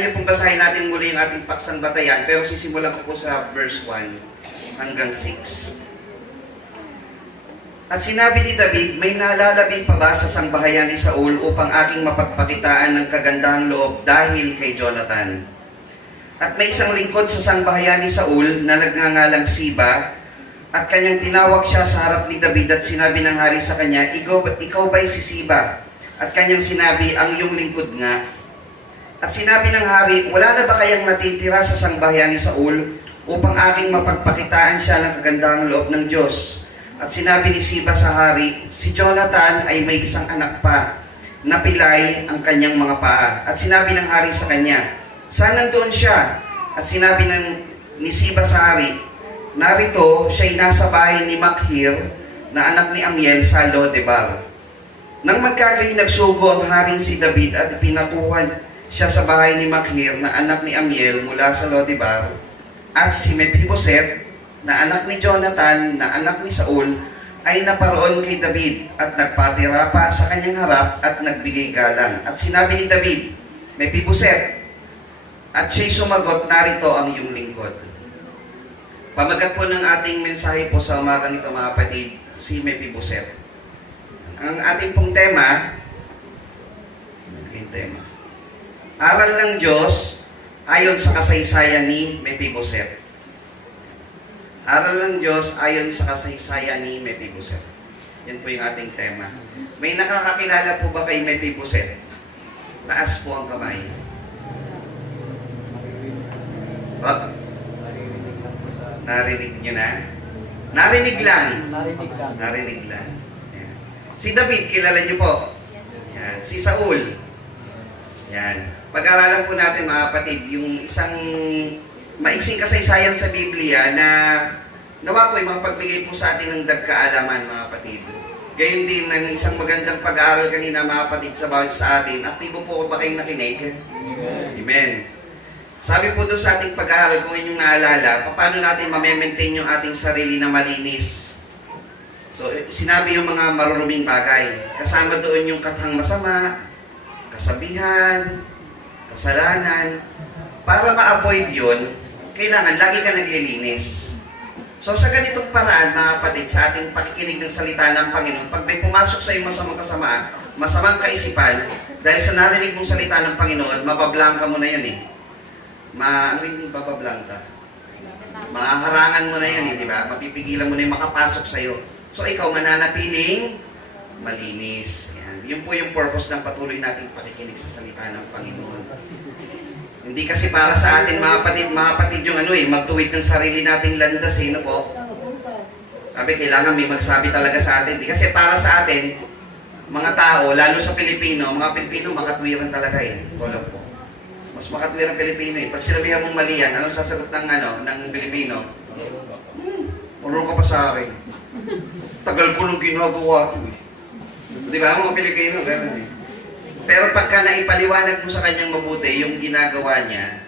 niyo pong basahin natin muli yung ating paksang batayan, pero sisimulan ko po sa verse 1 hanggang 6. At sinabi ni David, may nalalabi pa ba sa sangbahayan ni Saul upang aking mapagpakitaan ng kagandahang loob dahil kay Jonathan? At may isang lingkod sa sangbahayan ni Saul na nagngangalang Siba, at kanyang tinawag siya sa harap ni David at sinabi ng hari sa kanya, ikaw ba'y si Siba? At kanyang sinabi, ang iyong lingkod nga. At sinabi ng hari, wala na ba kayang natitira sa sangbahayan ni Saul upang aking mapagpakitaan siya ng kagandahang loob ng Diyos? At sinabi ni Siba sa hari, si Jonathan ay may isang anak pa, napilay ang kanyang mga paa. At sinabi ng hari sa kanya, saan nandoon siya? At sinabi ni Siba sa hari, narito siya'y nasa bahay ni Makhir na anak ni Amiel sa Lo-debar. Nang magkagayon nagsugo ang haring si David at pinakuha siya sa bahay ni Makhir na anak ni Amiel mula sa Lo-debar, at si Mephiboset na anak ni Jonathan na anak ni Saul ay naparoon kay David at nagpatira pa sa kanyang harap at nagbigay galang. At sinabi ni David, Mephiboset, at siya'y sumagot, narito ang iyong lingkod. Pamagat po ng ating mensahe po sa umagang ito mga kapatid, si Mephiboset. Ang ating pong tema, aral ng Diyos ayon sa kasaysayan ni Mephiboset. Aral ng Diyos ayon sa kasaysayan ni Mephiboset. Yan po yung ating tema. May nakakakilala po ba kay Mephiboset? Taas po ang kamay. Narinig nyo na? Narinig lang. Narinig lang. Yan. Si David, kilala nyo po? Yan. Si Saul. Yan. Pag-aralan po natin mga kapatid, yung isang maiksing kasaysayan sa Biblia na nawa po yung mga pagbigay po sa atin ng dagkaalaman mga kapatid. Gayon din ng isang magandang pag-aaral kanina mga kapatid sa bawat sa atin. Aktibo po ba kayong nakinig? Amen. Sabi po doon sa ating pag-aaral, kung inyong naalala, paano natin ma-maintain yung ating sarili na malinis. So, sinabi yung mga maruruming bagay. Kasama doon yung katang masama, kasabihan, kasalanan. Para ma-avoid yun, kailangan lagi ka naglilinis. So, sa ganitong paraan, mga kapatid, sa ating pakikinig ng salita ng Panginoon, pag may pumasok sa iyo masamang kaisipan, dahil sa narinig mong salita ng Panginoon, mabablanka mo na yun eh. Ano yung babablanka? Mahaharangan mo na yun, di ba? Mapipigilan mo na yung makapasok sa'yo. So, ikaw mananatiling malinis. Yan. Yun po yung purpose ng patuloy nating pakikinig sa salita ng Panginoon. Hindi kasi para sa atin, mga kapatid yung magtuwid ng sarili nating landas, no po? Sabi, kailangan may magsabi talaga sa atin. Kasi para sa atin, mga tao, lalo sa Pilipino, mga Pilipino, makatwiran talaga eh. Tulad po. Mas makatwirang Pilipino eh. Pag sinabihan mong mali yan, anong sasagot ng Pilipino? Urong ka pa sa akin. Tagal ko nung ginagawa ko eh. Di ba mga Pilipino? Ganun eh. Pero pagka naipaliwanag mo sa kanyang mabuti yung ginagawa niya,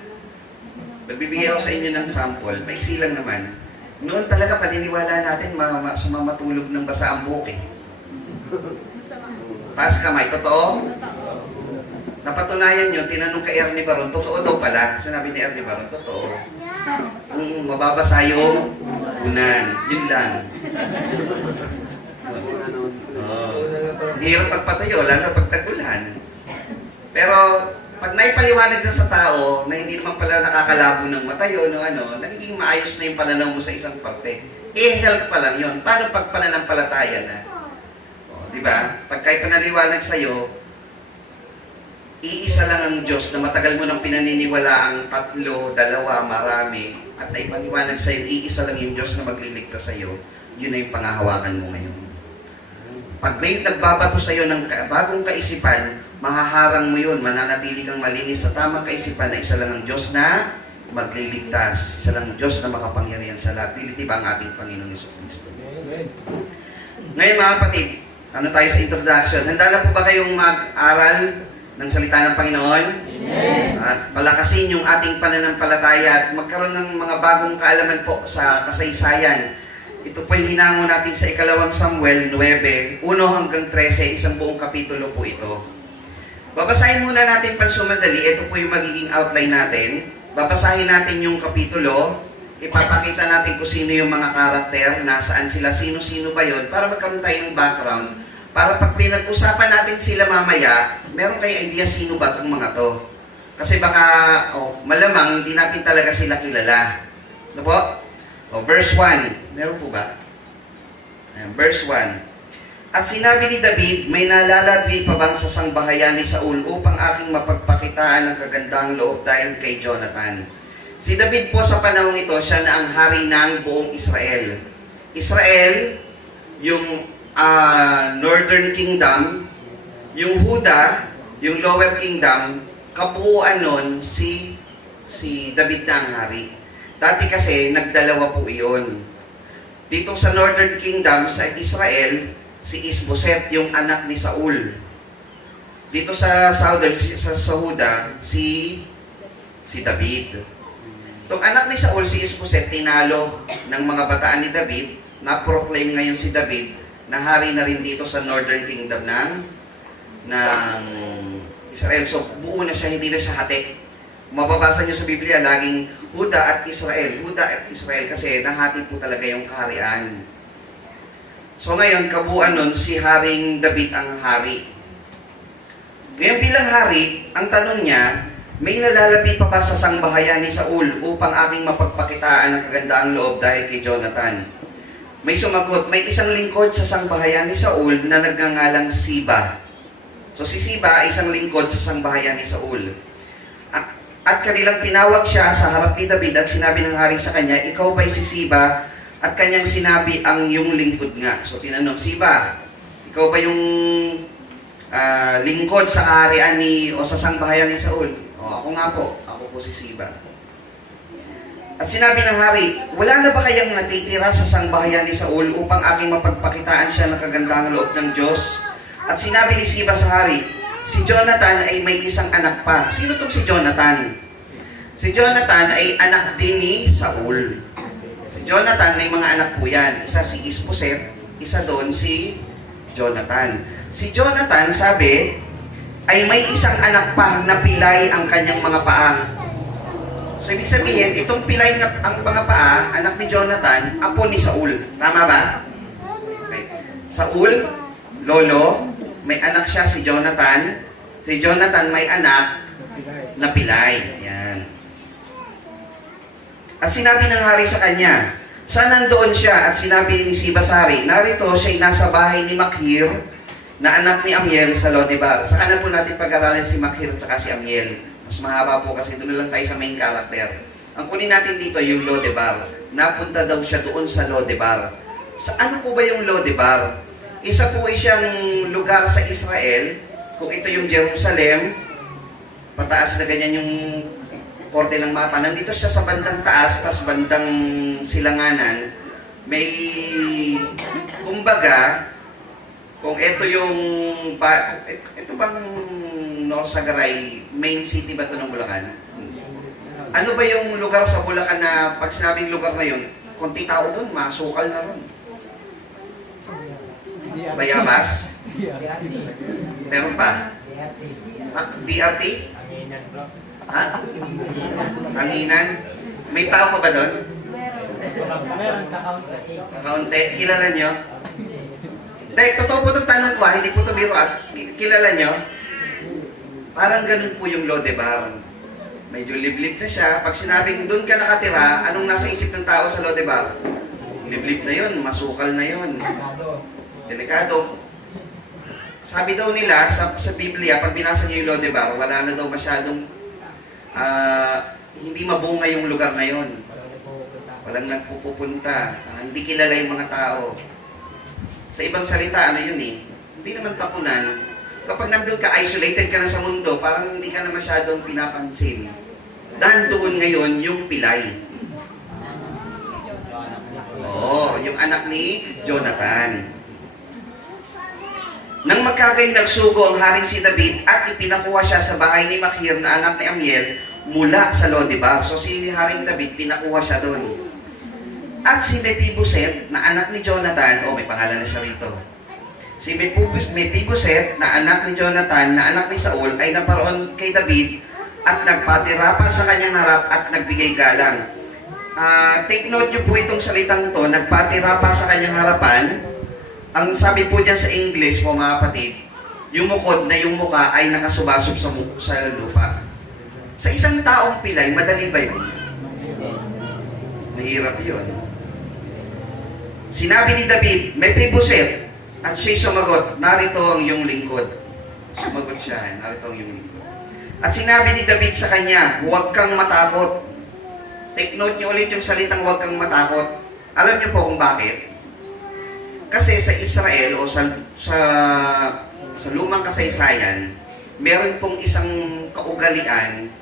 magbibigay ako sa inyo ng sample, maiksi lang naman. Noon talaga paniniwala natin sumamatulog ng basa ang buhok eh. Taas kamay, totoo? Napatunayan nyo, tinanong kay Ernie Baron, totoo daw pala. Sinabi ni Ernie Baron, totoo. Mababasa yung unan. Yun lang. Hirap pagpatayo, lalo pag tagulan. Pero, pag naipaliwanag na sa tao, na hindi naman pala nakakalabo ng matayo, nagiging maayos na yung pananaw mo sa isang parte. Help pa lang yun. Paano pag pananampalataya na? Diba? Pagka ipanaliwanag sa'yo, iisa lang ang Diyos na matagal mo nang pinaniniwala ang tatlo, dalawa, marami, at naipaniwanag sa iyo, iisa lang yung Diyos na magliligtas sa iyo, yun na yung pangahawakan mo ngayon. Pag may nagbabato sa iyo ng bagong kaisipan, mahaharang mo yun, mananatili kang malinis sa tamang kaisipan na isa lang ang Diyos na magliligtas, isa lang ang Diyos na makapangyarihan sa lahat. Diliti ba ang ating Panginoon Jesucristo? Ngayon mga kapatid, tayo sa introduction. Handa na po ba kayong mag-aral ng salita ng Panginoon? Amen. At palakasin yung ating pananampalataya at magkaroon ng mga bagong kaalaman po sa kasaysayan. Ito po yung hinango natin sa 2 Samuel 9, 1 hanggang 13, isang buong kapitulo po ito. Babasahin muna natin pansumadali. Ito po yung magiging outline natin. Babasahin natin yung kapitulo. Ipapakita natin kung sino yung mga karakter, nasaan sila, sino-sino ba yun, para magkaroon tayo ng background. Para pag pinag-usapan natin sila mamaya, meron kayong idea sino ba itong mga to. Kasi baka, malamang hindi natin talaga sila kilala. Ano po? Verse 1. Meron po ba? Ayan, verse 1. At sinabi ni David, may nalalabi pa bang sa sangbahayan ni Saul upang aking mapagpakitaan ng kagandahang loob dahil kay Jonathan? Si David po sa panahong ito, siya na ang hari ng buong Israel. Israel, yung Northern Kingdom, yung Huda, yung Lower Kingdom, kabuuan nun si David na ang hari. Dati kasi, nagdalawa po iyon. Dito sa Northern Kingdom, sa Israel, si Isboset, yung anak ni Saul. Dito sa Southern, sa Huda, si David. Itong anak ni Saul, si Isboset, tinalo ng mga bataan ni David, na-proclaim ngayon si David, na hari na rin dito sa Northern Kingdom ng Israel. So, buo na siya, hindi na siya hati. Mababasa nyo sa Biblia, laging Huda at Israel. Huda at Israel kasi nahati po talaga yung kaharian. So ngayon, kabuuan nun, si Haring David ang hari. Ngayon bilang hari, ang tanong niya, may nalalabi pa ba sa sangbahayan ni Saul upang aking mapagpakitaan ng kagandahang loob dahil kay Jonathan? May sumagot, may isang lingkod sa sangbahayan ni Saul na nagngangalang Siba. So si Siba ay isang lingkod sa sangbahayan ni Saul. At kanilang tinawag siya sa harap ni David at sinabi ng hari sa kanya, ikaw ba'y si Siba? At kanyang sinabi ang iyong lingkod nga. So tinanong, Siba, ikaw ba yung lingkod sa kaharian o sa sangbahayan ni Saul? Ako nga po. Ako po si Siba. At sinabi ng hari, wala na ba kayang natitira sa sangbahayan ni Saul upang aking mapagpakitaan siya ng kagandahang loob ng Diyos? At sinabi ni Siba sa hari, si Jonathan ay may isang anak pa. Sino itong si Jonathan? Si Jonathan ay anak din ni Saul. Si Jonathan may mga anak po yan. Isa si Isboset, isa doon si Jonathan. Si Jonathan, sabi, ay may isang anak pa na pilay ang kanyang mga paa. So, ibig sabihin, itong pilay na ang mga paa, anak ni Jonathan, apo ni Saul. Tama ba? Okay. Saul, lolo, may anak siya si Jonathan. Si Jonathan may anak na pilay. Ayan. At sinabi ng hari sa kanya, saan nandoon siya? At sinabi ni Siba sa hari, narito siya'y nasa bahay ni Makhir, na anak ni Amiel sa Lodebar. Saka na po natin pag-aralan si Makhir at saka si Amiel. Mas mahaba po kasi doon lang tayo sa main character. Ang kunin natin dito yung Lodebar. Napunta daw siya doon sa Lodebar. Sa ano po ba yung Lodebar? Isa po siyang lugar sa Israel. Kung ito yung Jerusalem, pataas na ganyan yung korte ng mapa. Nandito siya sa bandang taas, tapos bandang silanganan. May, kumbaga, kung ito yung, ito bang Norsagaray, main city ba ito ng Bulacan? Ano ba yung lugar sa Bulacan na pag sinabing lugar na yun, konti tao doon, masukal na ron? Bayabas? Meron pa? DRT? Ha? Hanginan? May tao pa ba doon? Meron, Kakaunti. Kilala nyo? Dahil totoo po itong tanong ko, hindi po ito biro at kilala nyo? Parang ganun po yung Lodebar. Medyo liblib na siya. Pag sinabing doon ka nakatira, anong nasa isip ng tao sa Lodebar? Liblib na yun, masukal na yun. Delikado. Sabi daw nila sa Biblia, pag binasa niyo yung Lodebar, wala na daw masyadong hindi mabunga yung lugar na yun. Walang nagpupunta. Hindi kilala yung mga tao. Sa ibang salita, ano yun eh? Hindi naman tapunan. Kapag nandun ka, isolated ka na sa mundo, parang hindi ka na masyadong pinapansin. Dahil doon ngayon yung pilay. Oo, yung anak ni Jonathan. Nang magkagay nagsugo ang haring si David at ipinakuha siya sa bahay ni Makhir na anak ni Amiel mula sa Lodebar. So si haring David, pinakuha siya doon. At si Mephiboset na anak ni Jonathan, may pangalan na siya rito. Si Mephibosheth na anak ni Jonathan, na anak ni Saul, ay naparoon kay David at nagpatira pa sa kanyang harap at nagbigay galang. Take note nyo po itong salitang to, nagpatira pa sa kanyang harapan. Ang sabi po dyan sa English po mga kapatid, yung mukod na yung muka ay nakasubasub sa lupa. Sa isang taong pilay, madali ba yun? Mahirap yun. Sinabi ni David, Mephibosheth, at siya'y sumagot, narito ang iyong lingkod. Sumagot siya, narito ang iyong lingkod. At sinabi ni David sa kanya, huwag kang matakot. Take note niyo ulit yung salitang huwag kang matakot. Alam niyo po kung bakit? Kasi sa Israel o sa lumang kasaysayan, meron pong isang kaugalian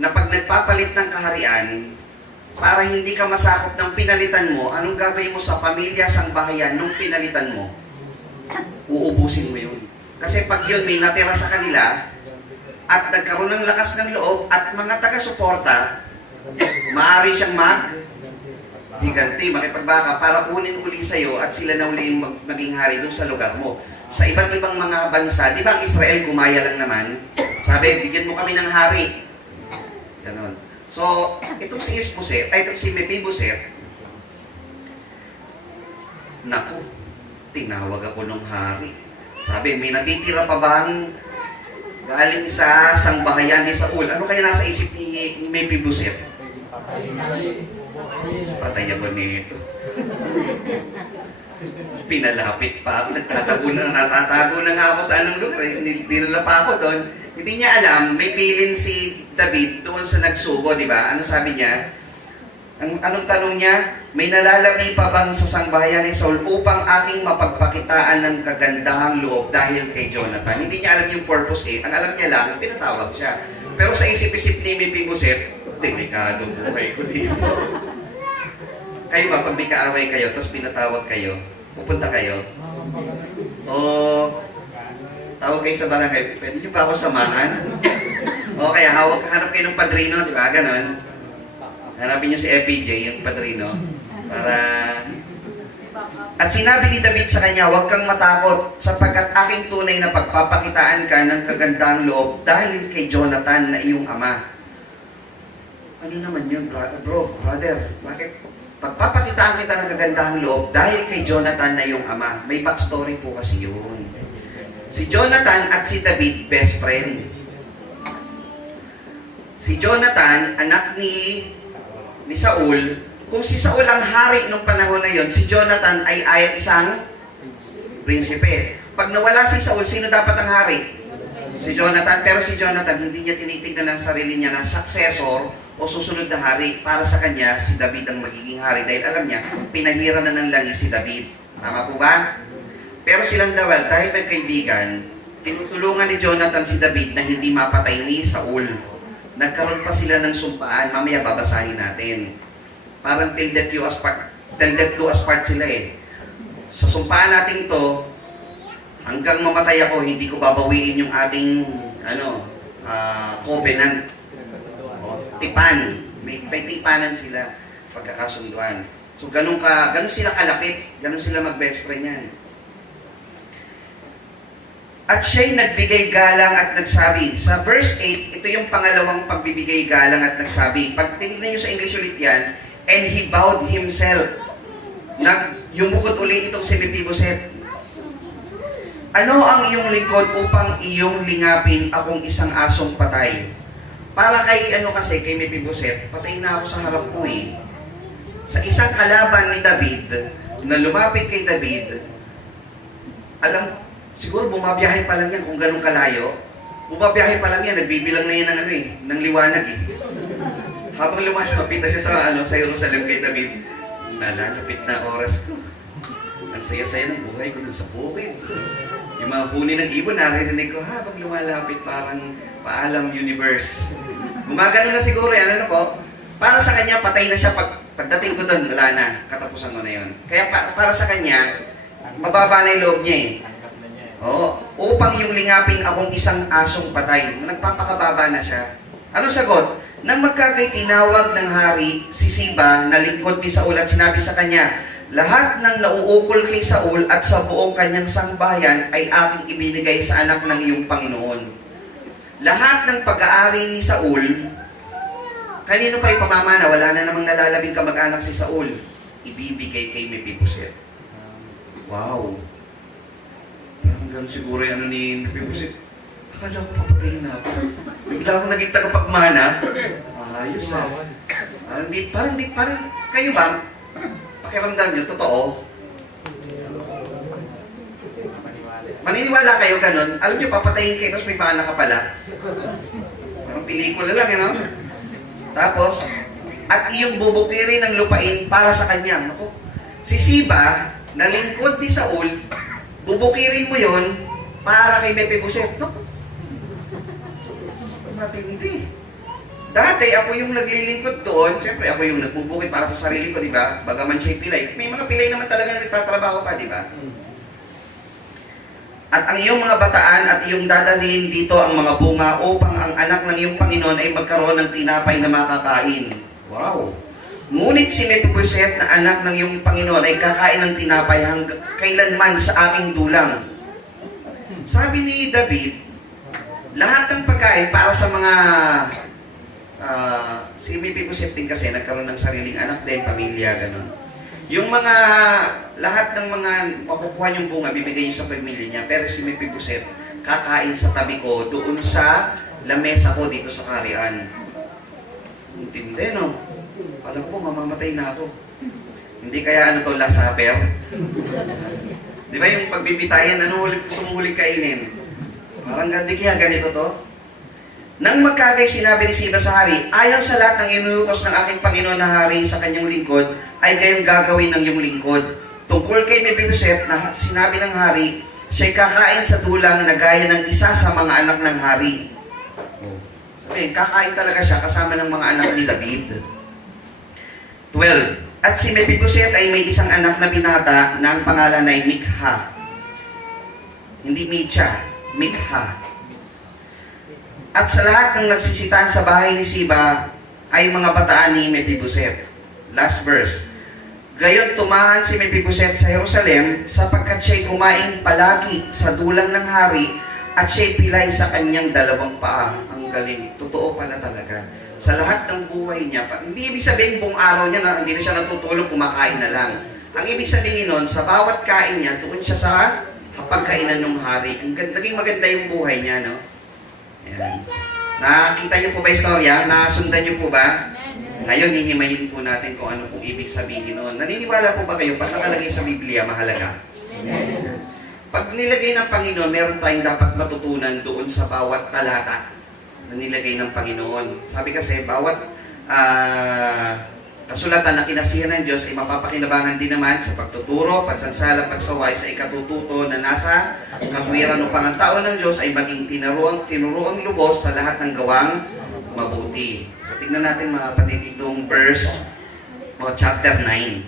na pag nagpapalit ng kaharian, para hindi ka masakop ng pinalitan mo, anong gagawin mo sa pamilya, sangbahayan, nung pinalitan mo? Uubusin mo yun. Kasi pag yun may natira sa kanila, at nagkaroon ng lakas ng loob, at mga taga-suporta, maaari siyang higanti, makipagbaka, para kunin uli sa'yo, at sila na uli maging hari doon sa lugar mo. Sa iba't ibang mga bansa, di ba ang Israel gumaya lang naman? Sabi, bigyan mo kami ng hari. Ganon. So, itong si Mephibosheth, naku, tinawag ako ng hari. Sabi, may natitira pa bang galing sa sangbahayan ni Saul? Ano kaya nasa isip ni Mephibosheth? Patay ako nito. Pinalapit pa ako, natatago na nga ako sa anong lugar. Dinala pa ako doon. Hindi niya alam, may pilin si David doon sa nagsugo, di ba? Ano sabi niya? Anong tanong niya? May nalalabi pa bang sa sangbahayan ni Saul upang aking mapagpakitaan ng kagandahang loob dahil kay Jonathan? Hindi niya alam yung purpose eh. Ang alam niya lang, pinatawag siya. Pero sa isip-isip ni Mephibosheth, delikado buhay ko dito. Kayo ba, pag may kaaway kayo, tapos pinatawag kayo, pupunta kayo? O tawag kayo sa barangay, pwede niyo ba ako samahan? O kaya hanap kayo ng padrino, di ba? Ganon. Hanapin niyo si FPJ, yung padrino, para... At sinabi ni David sa kanya, huwag kang matakot, sapagkat aking tunay na pagpapakitaan ka ng kagandahang loob dahil kay Jonathan na iyong ama. Ano naman yun, brother? Bakit? Pagpapakitaan kita ng kagandahang loob dahil kay Jonathan na iyong ama. May backstory po kasi yun. Si Jonathan at si David, best friend. Si Jonathan, anak ni Saul. Kung si Saul ang hari nung panahon na yon, si Jonathan ay isang prinsipe. Pag nawala si Saul, sino dapat ang hari? Si Jonathan. Pero si Jonathan, hindi niya tinitignan ng sarili niya na successor o susunod na hari. Para sa kanya, si David ang magiging hari. Dahil alam niya, pinahira na ng langis si David. Tama po ba? Pero silang dahil magkaibigan, tinutulungan ni Jonathan si David na hindi mapatay ni Saul. Nagkaroon pa sila ng sumpaan. Mamaya babasahin natin. Parang till death do us part sila eh. Sa sumpaan natin to, hanggang mamatay ako, hindi ko babawiin yung ating covenant. O, tipan. May tipanan sila pagkakasunduan. So ganun sila kalapit, ganun sila mag-best friend yan. At siya'y nagbigay galang at nagsabi. Sa verse 8, ito yung pangalawang pagbibigay galang at nagsabi. Pag tinignan nyo sa English ulit yan, and he bowed himself. Yumukod ulit itong si Mephibosheth. Ano ang iyong lingkod upang iyong lingapin akong isang asong patay? Para kay kay Mephibosheth, patay na ako sa harap mo eh. Sa isang kalaban ni David, na lumapit kay David, siguro bumabiyahe pa lang yan kung ganun kalayo. Bumabiyahe pa lang yan, nagbibilang na yan ng liwanag eh. Habang lumalapit na siya sa Jerusalem kay David, nalalapit na oras ko. Ang saya-saya ng buhay ko dun sa bukid. Yung mga huni ng ibon, naririnig ko, habang lumalapit parang paalam universe. Gumagano na siguro yan, po? Para sa kanya, patay na siya. Pagdating ko doon, wala na. Katapusan mo na yon. Kaya para sa kanya, mababa na yung loob niya eh. Oo. Upang yung lingapin akong isang asong patay. Nagpapakababa na siya. Ano sagot? Nang magkagay tinawag ng hari si Siba na lingkod ni Saul at sinabi sa kanya, lahat ng nauukol kay Saul at sa buong kanyang sangbahayan ay aking ibinigay sa anak ng iyong Panginoon. Lahat ng pag-aari ni Saul, kanino pa ipamamana? Wala na namang nalalabing kamag-anak si Saul. Ibibigay kay Mephibosheth. Wow! Parang ganun siguro yung ano ni Mephibosheth. Akala ko papatayin na ako. Bigla akong naging tagapagmana. Ayos ah. Parang, kayo ba? Pakiramdam nyo, totoo? Maniniwala kayo ganun? Alam nyo, papatayin kayo, tapos may paanak ka pala. Parang pelikula lang, no? Tapos, at iyong bubukirin ng lupain para sa kanya. Naku, si Siba, na lingkod ni Saul, bubukirin mo yon para kay Mephibosheth. No? Matindi. Dati, ako yung naglilingkod doon. Siyempre, ako yung nagbubukid para sa sarili ko, di ba? Bagaman siya'y pilay. May mga pilay naman talaga nagtatrabaho pa, di ba? At ang iyong mga bataan at iyong dadalhin dito ang mga bunga upang ang anak ng iyong Panginoon ay magkaroon ng tinapay na makakain. Wow! Ngunit si Mephibosheth na anak ng iyong Panginoon ay kakain ng tinapay hanggang kailanman sa aking dulang. Sabi ni David, lahat ng pagkain para sa mga si Mephibosheth din kasi nagkaroon ng sariling anak din, pamilya, gano'n. Yung mga, lahat ng mga makukuha yung bunga, bibigay niyo sa pamilya niya. Pero si Mephibosheth, kakain sa tabi ko, doon sa lamesa ko dito sa kaharian. Intindi, no? Alam ko, mamamatay na ako. Hindi kaya ano to, last supper? Di ba yung pagbibitayan, ano gusto mong huli kainin? Parang gandi kaya ganito to. Nang magkagay sinabi ni Siba sa hari, ayon sa lahat ng inuutos ng aking Panginoon na hari sa kanyang lingkod, ay gayong gagawin ng iyong lingkod. Tungkol kay Mephibosheth na sinabi ng hari, siya'y kakain sa dulang na gaya ng isa sa mga anak ng hari. Sabi, kakain talaga siya kasama ng mga anak ni David. 12. At si Mephibosheth ay may isang anak na binata na ang pangalan ay Mikha. Hindi Micha, Mikha. At sa lahat ng nagsisitahan sa bahay ni Siba ay mga bataan ni Mephibosheth. Last verse. Gayon tumahan si Mephibosheth sa Jerusalem sapagkat siya'y kumain palagi sa dulang ng hari at siya'y pilay sa kanyang dalawang paa. Ang galing. Totoo pala talaga. Sa lahat ng buhay niya, hindi ibig sabihin buong araw niya na hindi na siya natutulog, kumakain na lang. Ang ibig sabihin nun, sa bawat kain niya, doon siya sa pagkainan ng hari. Naging maganda yung buhay niya, no? Ayan. Nakita niyo po ba istorya? Nasundan niyo po ba? Ngayon, hihimayin po natin kung ano pong ibig sabihin noon. Naniniwala po ba kayo, pag nakalagay sa Biblia, mahalaga? Pag nilagay ng Panginoon, meron tayong dapat matutunan doon sa bawat talata na nilagay ng Panginoon. Sabi kasi, bawat kasulatan na kinasihan ng Diyos ay mapapakinabangan din naman sa pagtuturo, pagsansala, pagsaway sa ikatututo na nasa katwiran upang ang tao ng Diyos ay maging tinuruang lubos sa lahat ng gawang mabuti. So, tignan natin mga kapatid itong verse o chapter 9.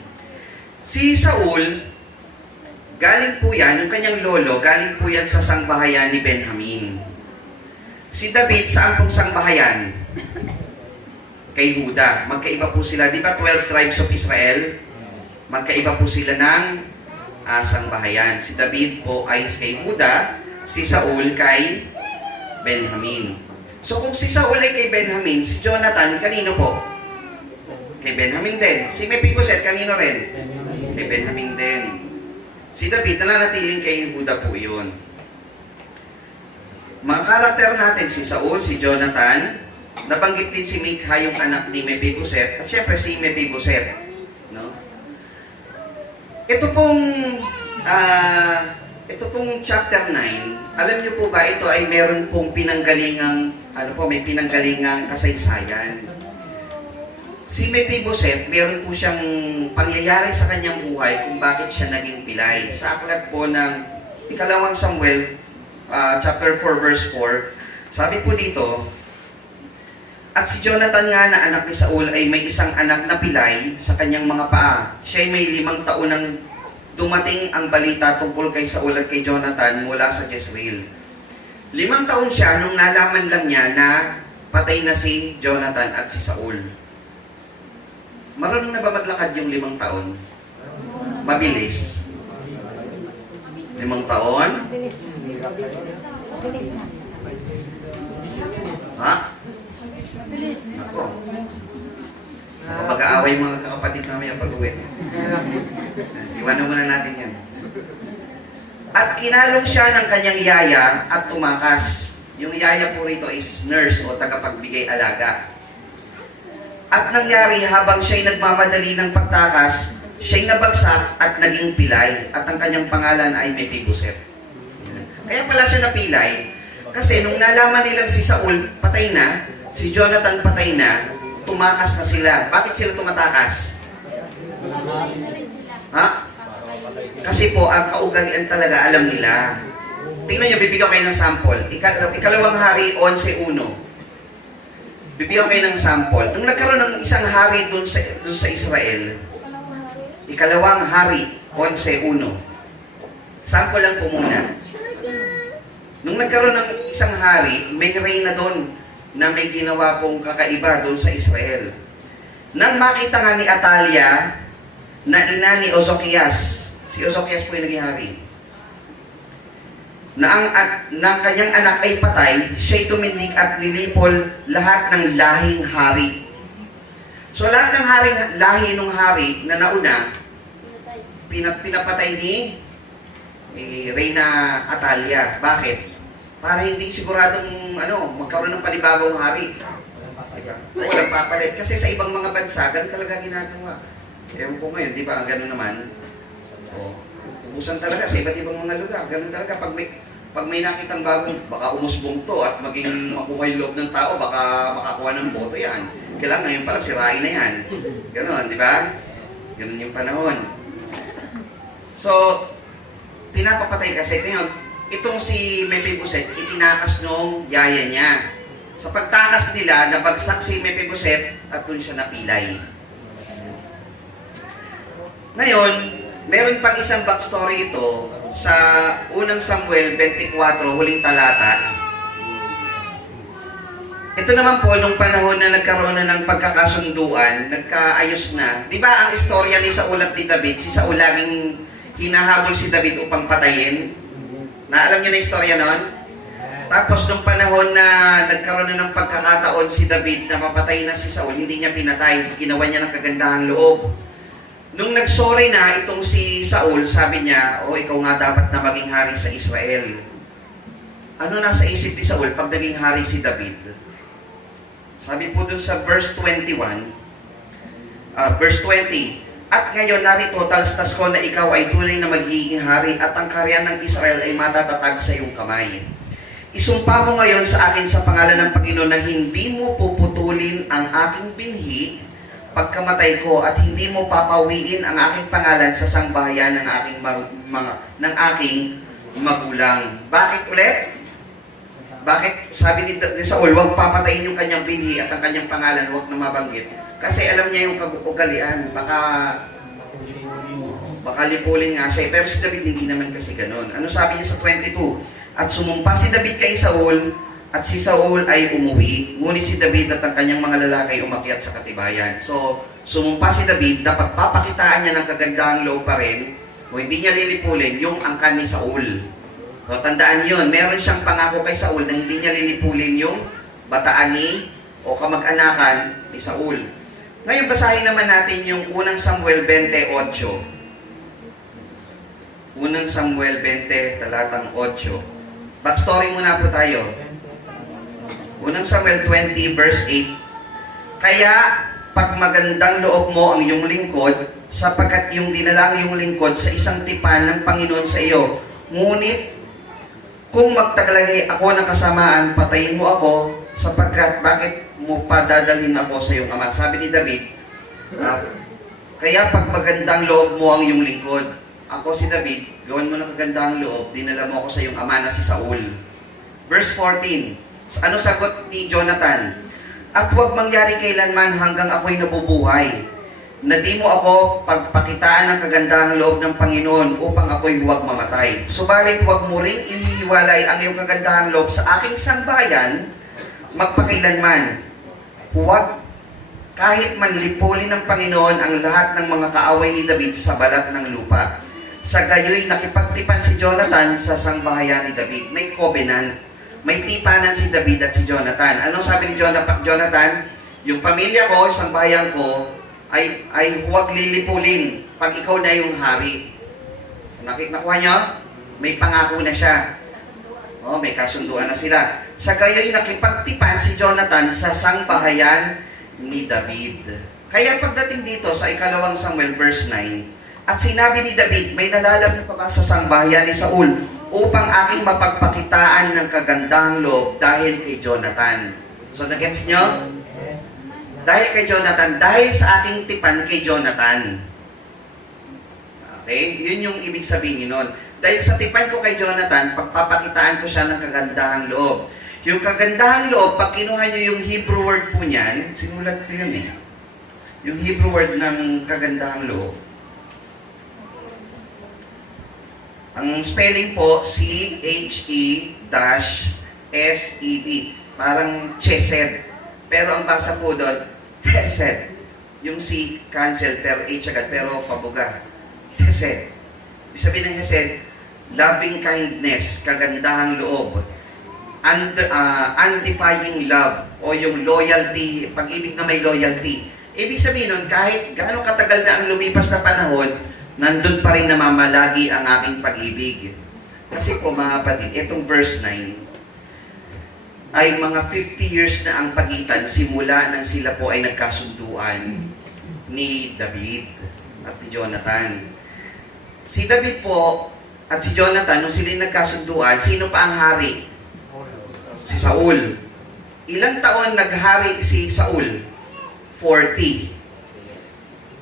Si Saul, galing po yan, yung kanyang lolo, galing po yan sa sangbahayan ni Benjamin. Si David, saan pong sangbahayan? Kay Juda. Magkaiba po sila, di ba 12 tribes of Israel? Magkaiba po sila ng sangbahayan. Si David po ay kay Juda, si Saul kay Benjamin. So kung si Saul ay kay Benjamin, si Jonathan, kanino po? Kay Benjamin din. Si Mephibosheth, kanino rin? Kay Benjamin din. Si David, nananatiling kay Juda po yun. Mga karakter natin, si Saul, si Jonathan, nabanggit din si Mikha, yung anak ni Mephibosheth, at syempre si Mephibosheth. No? Ito pong chapter 9, alam niyo po ba, ito ay meron pong pinanggalingang, may pinanggalingang kasaysayan. Si Mephibosheth, meron po siyang pangyayari sa kanyang buhay kung bakit siya naging pilay. Sa aklat po ng Ikalawang Samuel, chapter 4, verse 4, sabi po dito, at si Jonathan nga na anak ni Saul ay may isang anak na pilay sa kanyang mga paa. Siya ay may 5 taon nang dumating ang balita tungkol kay Saul at kay Jonathan mula sa Jezreel. 5 taon siya nung nalaman lang niya na patay na si Jonathan at si Saul. Marunong na ba maglakad yung 5 taon? Mabilis. 5 taon? Mabilis na. Mabilis na. Ha? Mabilis. Ako. Mag-aaway mga kakapatid namin pag uwi. Iwanan muna natin yan. At kinalong siya ng kanyang yaya at tumakas. Yung yaya po rito is nurse o tagapagbigay alaga. At nangyari habang siya'y nagmamadali ng pagtakas, siya'y nabagsak at naging pilay. At ang kanyang pangalan ay Mephibosheth. Kaya pala siya napilay kasi nung nalaman nilang si Saul patay na, si Jonathan patay na, tumakas na sila. Bakit sila tumatakas? Ha? Kasi po, ang kaugalian talaga, alam nila. Tingnan nyo, bibigyan kayo ng sample. Ikalawang hari, 11:1. Bibigyan kayo ng sample. Nung nagkaroon ng isang hari dun sa Israel, ikalawang hari, 11:1. Sample lang po muna. Nung nagkaroon ng isang hari, may reyna doon na may ginawa pong kakaiba doon sa Israel. Nang makita nga ni Atalia na ina ni Ozokias, si Ozokias po yung naging hari, na ang kanyang anak ay patay, siya'y tumindig at nilipol lahat ng lahing hari. So lahat ng lahi ng hari na nauna, pinapatay ni Reyna Atalia. Bakit? Para hindi siguradong magkaroon ng panibagong hari. Diba? Walang papalit. Kasi sa ibang mga bansa, ganun talaga ginagawa. Ewan ko ngayon, di ba? Ganun naman. Ubusan talaga sa iba't ibang mga lugar. Ganun talaga. Pag may nakitang bagong, baka umusbong to at maging makuha yung loob ng tao, baka makakuha ng boto yan. Kailangan ngayon palang sirain na yan. Ganun, di ba? Ganun yung panahon. So, pinapapatay kasi. Ngayon, itong si Mephibosheth, itinakas nung yaya niya. Sa pagtakas nila, nabagsak si Mephibosheth at doon siya napilay. Ngayon, meron pang isang backstory ito sa unang Samuel 24, huling talata. Ito naman po, nung panahon na nagkaroon na ng pagkakasunduan, nagkaayos na. Di ba ang istorya ni Saul at ni David, si Saul laging hinahabol si David upang patayin? Naalam niyo na istorya noon? Tapos nung panahon na nagkaroon na ng pagkakataon si David na mapatay na si Saul, hindi niya pinatay, ginawa niya ng kagandahang loob. Nung nagsorry na itong si Saul, sabi niya, ikaw nga dapat na maging hari sa Israel. Ano nasa isip ni Saul pag naging hari si David? Sabi po dun sa verse 21, verse 20, at ngayon narito, talastas ko na ikaw ay tunay na magiging hari at ang karyan ng Israel ay matatatag sa iyong kamay. Isumpa mo ngayon sa akin sa pangalan ng Panginoon na hindi mo puputulin ang aking binhi pagkamatay ko at hindi mo papawiin ang aking pangalan sa sangbahayan ng aking magulang. Bakit ulit? Bakit? Sabi ni Saul, huwag papatayin yung kanyang binhi at ang kanyang pangalan, huwag na mabanggit. Kasi alam niya yung ugalian, baka lipulin nga siya. Pero si David hindi naman kasi ganun. Ano sabi niya sa 22? At sumumpa si David kay Saul, at si Saul ay umuwi, ngunit si David at ang kanyang mga lalaki ay umakyat sa katibayan. So, sumumpa si David, dapat papakitaan niya ng kagandahang loob pa rin, o hindi niya lilipulin yung angkan ni Saul. So, tandaan yun, meron siyang pangako kay Saul na hindi niya lilipulin yung bataan o kamag-anakan ni Saul. Ngayon, basahin naman natin yung unang Samuel 28. Unang Samuel 20, talatang 8. Backstory muna po tayo. Unang Samuel 20, verse 8. Kaya, pag magandang loob mo ang iyong lingkod, sapagkat yung dinalang iyong lingkod sa isang tipan ng Panginoon sa iyo. Ngunit, kung magtaglagay ako ng kasamaan, patayin mo ako, sapagkat bakit mo padadalhin ako sa iyong ama? Sabi ni David, kaya pag magandang loob mo ang iyong lingkod, ako si David, gawan mo ng kagandang loob, dinala mo ako sa iyong ama na si Saul. Verse 14, ano sagot ni Jonathan? At huwag mangyari kailanman hanggang ako'y nabubuhay, na di mo ako pagpakitaan ng kagandahang loob ng Panginoon upang ako'y huwag mamatay. Subalit huwag mo rin ihiwalay ang iyong kagandahang loob sa aking sangbayan magpakailanman. Huwag kahit manlipulin ng Panginoon ang lahat ng mga kaaway ni David sa balat ng lupa. Sa gayoy, nakipagtipan si Jonathan sa sangbahayan ni David. May covenant. May tipanan si David at si Jonathan. Anong sabi ni Jonathan? Yung pamilya ko, sangbahayan ko, ay huwag lilipulin pag ikaw na yung hari. Nakuha nyo? May pangako na siya. May kasunduan na sila. Sa gayoy, nakipagtipan si Jonathan sa sangbahayan ni David. Kaya pagdating dito sa 2 Samuel verse 9, at sinabi ni David, may nalalapit pa ba sa sangbahayan ni Saul upang aking mapagpakitaan ng kagandahang loob dahil kay Jonathan. So, nagets nyo? Dahil kay Jonathan, dahil sa aking tipan kay Jonathan. Okay? Yun yung ibig sabihin nun. Dahil sa tipan ko kay Jonathan, pagpapakitaan ko siya ng kagandahang loob. Yung kagandahang loob, pag kinuha nyo yung Hebrew word po niyan, sinulat ko yun eh. Yung Hebrew word ng kagandahang loob. Ang spelling po, C-H-E-S-E-D. Parang chesed. Pero ang basa po doon, hesed. Yung C, cancel, pero H agad, pero pabuga. Hesed. Ibig sabihin ng hesed, loving kindness, kagandahang loob. Undefying love, o yung loyalty, pag-ibig na may loyalty. Ibig sabihin nun, kahit gaano katagal na ang lumipas na panahon, nandun pa rin namamalagi ang aking pag-ibig. Kasi po mga kapatid, itong verse 9, ay mga 50 years na ang pagitan simula nang sila po ay nagkasunduan ni David at ni Jonathan. Si David po at si Jonathan, nung sila nagkasunduan, sino pa ang hari? Si Saul. Ilang taon naghari si Saul? 40.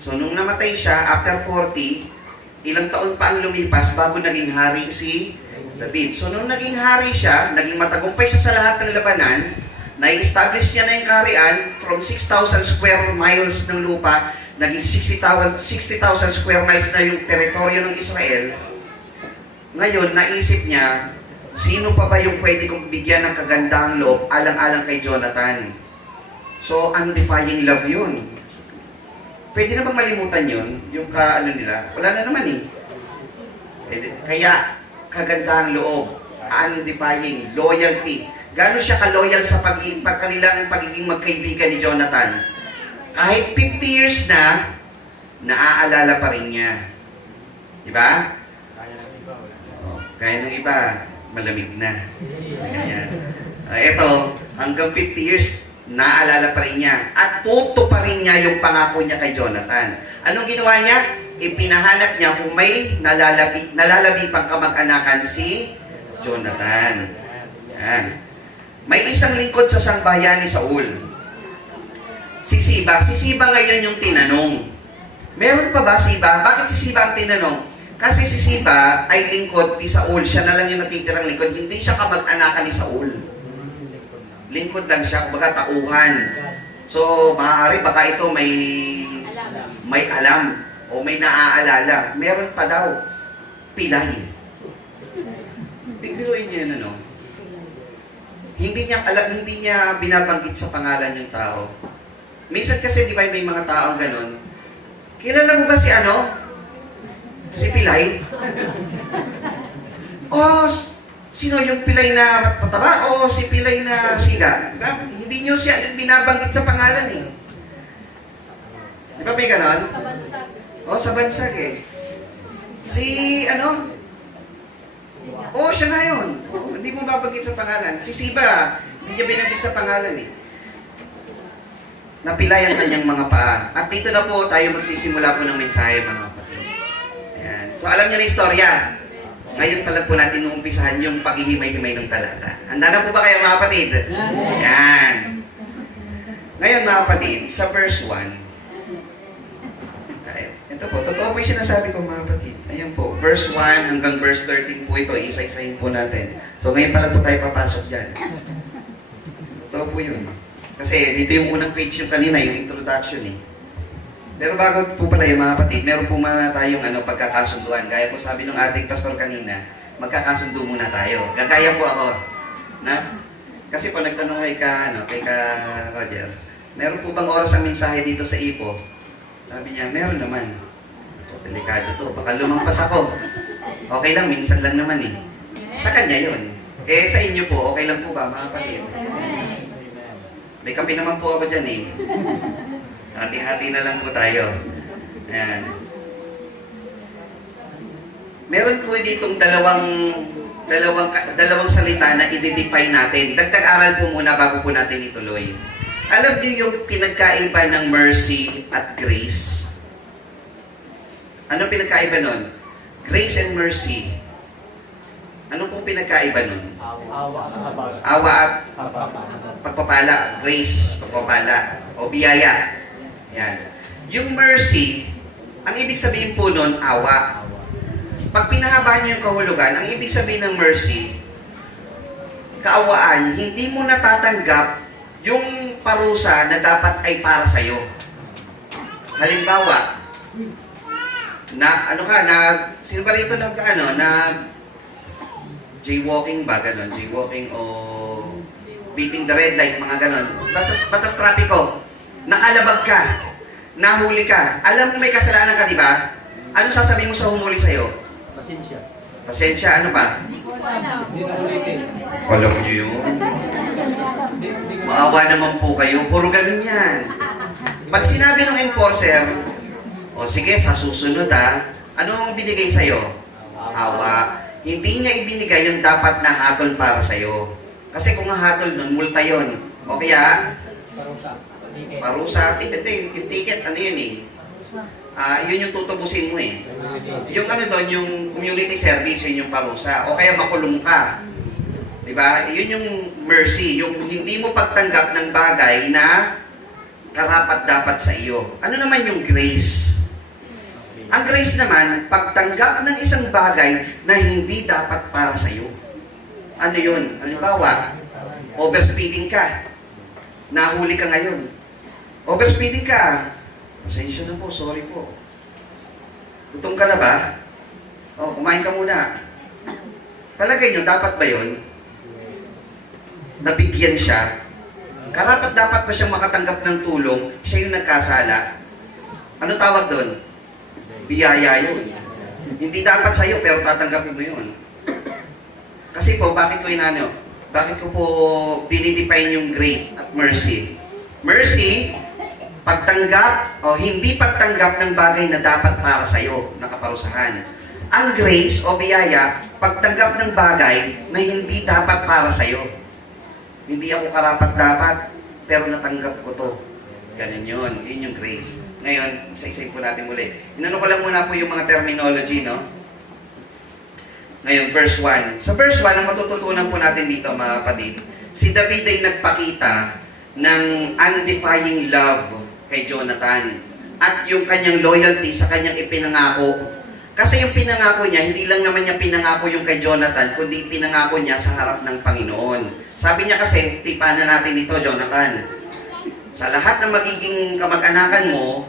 So, nung namatay siya, after 40, ilang taon pa ang lumipas bago naging hari si David. So, nung naging hari siya, naging matagumpay siya sa lahat ng labanan, na-establish niya na yung kaharian from 6,000 square miles ng lupa, naging 60,000 square miles na yung teritoryo ng Israel. Ngayon, naisip niya, sino pa ba yung pwede kong bigyan ng kagandahang loob alang-alang kay Jonathan? So, undefying love yun. Pwede na bang malimutan yun? Yung nila? Wala na naman eh. Kaya, kagandahang loob, undefying, loyalty. Gano'n siya ka-loyal sa kanilang pagiging magkaibigan ni Jonathan? Kahit 50 years na, naaalala pa rin niya. Diba? Kaya ng iba, malamig na. Ayan. Ito, hanggang 50 years, naaalala pa rin niya. At tuto pa rin niya yung pangako niya kay Jonathan. Anong ginawa niya? Ipinahanap niya kung may nalalabi pang kamag-anakan si Jonathan. Yan. May isang lingkod sa sangbahayan ni Saul. Si Siba. Si Siba ngayon yung tinanong. Meron pa ba Siba? Bakit si Siba ang tinanong? Kasi si Siba ay lingkod ni Saul. Siya na lang yung natitirang lingkod. Hindi siya kamag-anakan ni Saul. Lingkod lang siya, kumbaga tauhan. So, maaari baka ito may alam o may naaalala. Meron pa daw. Pilay. Tigbiruin niyo yun, ano? Hindi niya binabanggit sa pangalan yung tao. Minsan kasi, di ba, may mga taong ganon. Kilala mo ba si ano? Si Pilay? Oh, sino yung Pilay na mataba? O si Pilay na siga? Diba? Hindi nyo siya binabanggit sa pangalan eh. Di ba may ganon? Sa bansag. O, sa bansag eh. Si ano? O, siya na yun. Hindi mo babanggit sa pangalan. Si Siba, hindi niya binanggit sa pangalan eh. Napilay ang kanyang mga paa. At dito na po tayo magsisimula po ng mensahe mga kapatid. Ayan. So, alam niyo na istorya. Ngayon pa lang po natin uumpisahan yung paghihimay-himay ng talata. Handa na po ba kayo mga kapatid? Yan. Ngayon mga kapatid, sa verse 1, ito po, totoo po yung sinasabi ko mga kapatid. Ayan po, verse 1 hanggang verse 13 po ito, isa-isahin po natin. So ngayon pa lang po tayo papasok dyan. Totoo po yun. Kasi dito yung unang page yung kanina, yung introduction eh. Pero bago po pala yung mga kapatid, meron po muna tayong pagkakasunduan. Gaya po sabi ng ating pastor kanina, magkakasundo muna tayo. Gagaya po ako. Na? Kasi po nagtanong kay ka Roger, meron po bang oras ang mensahe dito sa Ipo? Sabi niya, meron naman. Ito, delikado to. Baka lumampas ako. Okay lang, minsan lang naman eh. Sa kanya yun. Eh, sa inyo po, okay lang po ba, mga kapatid? May kape naman po ako dyan eh. Hati-hati na lang po tayo. Ayan. Meron po ditong dalawang salita na i-define natin. Dagdag aral po muna bago po natin ituloy. Alam niyo yung pinagkaiba ng mercy at grace? Ano pinagkaiba nun? Grace and mercy. Ano pong pinagkaiba nun? Awa at pagpapala. Grace, pagpapala. O biyaya. Yan. Yung mercy, ang ibig sabihin po nun, awa. Pag pinahabaan niyo yung kahulugan, ang ibig sabihin ng mercy, kaawaan, hindi mo natatanggap yung parusa na dapat ay para sa'yo. Halimbawa, sino ba rito jaywalking ba, ganon, jaywalking o beating the red light, mga ganon. Batas trapiko, nakalabag ka, nahuli ka, alam mo may kasalanan ka, di ba? Ano sasabihin mo sa humuli sa'yo? Pasensya. Pasensya, ano ba? Hindi na ulitin. Alam niyo yun? Maawa naman po kayo, puro ganun yan. Pag sinabi ng enforcer, o sige, sa susunod ano ang binigay sa'yo? Awa. Hindi niya ibinigay yung dapat na hatol para sa'yo. Kasi kung ang hatol nun, multa yun. O kaya, parusa, ticket, ano yun eh? Yun yung tutubusin mo eh. Yung ano doon, yung community service, yun yung parusa. O kaya makulong ka. Diba? Yun yung mercy, yung hindi mo pagtanggap ng bagay na karapat-dapat sa iyo. Ano naman yung grace? Ang grace naman, pagtanggap ng isang bagay na hindi dapat para sa iyo. Ano yun? Halimbawa, overspeeding ka. Nahuli ka ngayon. Overspeeding ka. Pasensya na po, sorry po. Gutom ka na ba? O, kumain ka muna. Palagay nyo, dapat ba yun? Nabigyan siya. Karapat dapat ba siyang makatanggap ng tulong? Siya yung nagkasala. Ano tawag doon? Biyaya yun. Hindi dapat sa'yo, pero tatanggapin mo yun. Kasi po, bakit ko po dinidefine yung grace at mercy? Mercy, pagtanggap o hindi pagtanggap ng bagay na dapat para sa'yo, nakaparusahan. Ang grace o biyaya, pagtanggap ng bagay na hindi dapat para sa'yo. Hindi ako karapat-dapat, pero natanggap ko to. Ganun yun. Yun yung grace. Ngayon, isa-isay po natin muli. Inano ko lang muna po yung mga terminology, no? Ngayon, verse 1. Sa verse 1, ang matututunan po natin dito, mga kapatid, si David ay nagpakita ng undying love kay Jonathan at yung kanyang loyalty sa kanyang ipinangako. Kasi yung pinangako niya, hindi lang naman niya pinangako yung kay Jonathan, kundi pinangako niya sa harap ng Panginoon. Sabi niya kasi, tipanan natin ito, Jonathan. Sa lahat ng magiging kamag-anakan mo,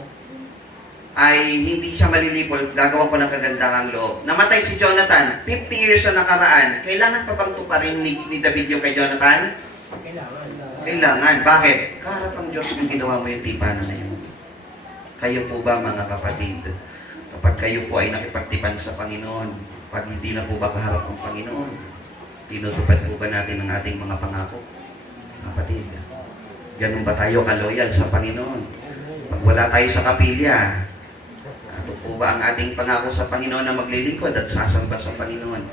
ay hindi siya malilipol, gagawa ko ng kagandahang loob. Namatay si Jonathan, 50 years na nakaraan, kailangan pa bang tuparin ni David yung kay Jonathan? Kailangan. Bakit? Kaharap ang Diyos yung ginawa mo yung tipanan na yun. Kayo po ba, mga kapatid, kapag kayo po ay nakipagtipan sa Panginoon, pag hindi na po ba kaharap ang Panginoon, tinutupad po ba natin ang ating mga pangako? Kapatid, ganun ba tayo kaloyal sa Panginoon? Pag wala tayo sa kapilya, ano po ba ang ating pangako sa Panginoon na maglilingkod at sasamba sa Panginoon?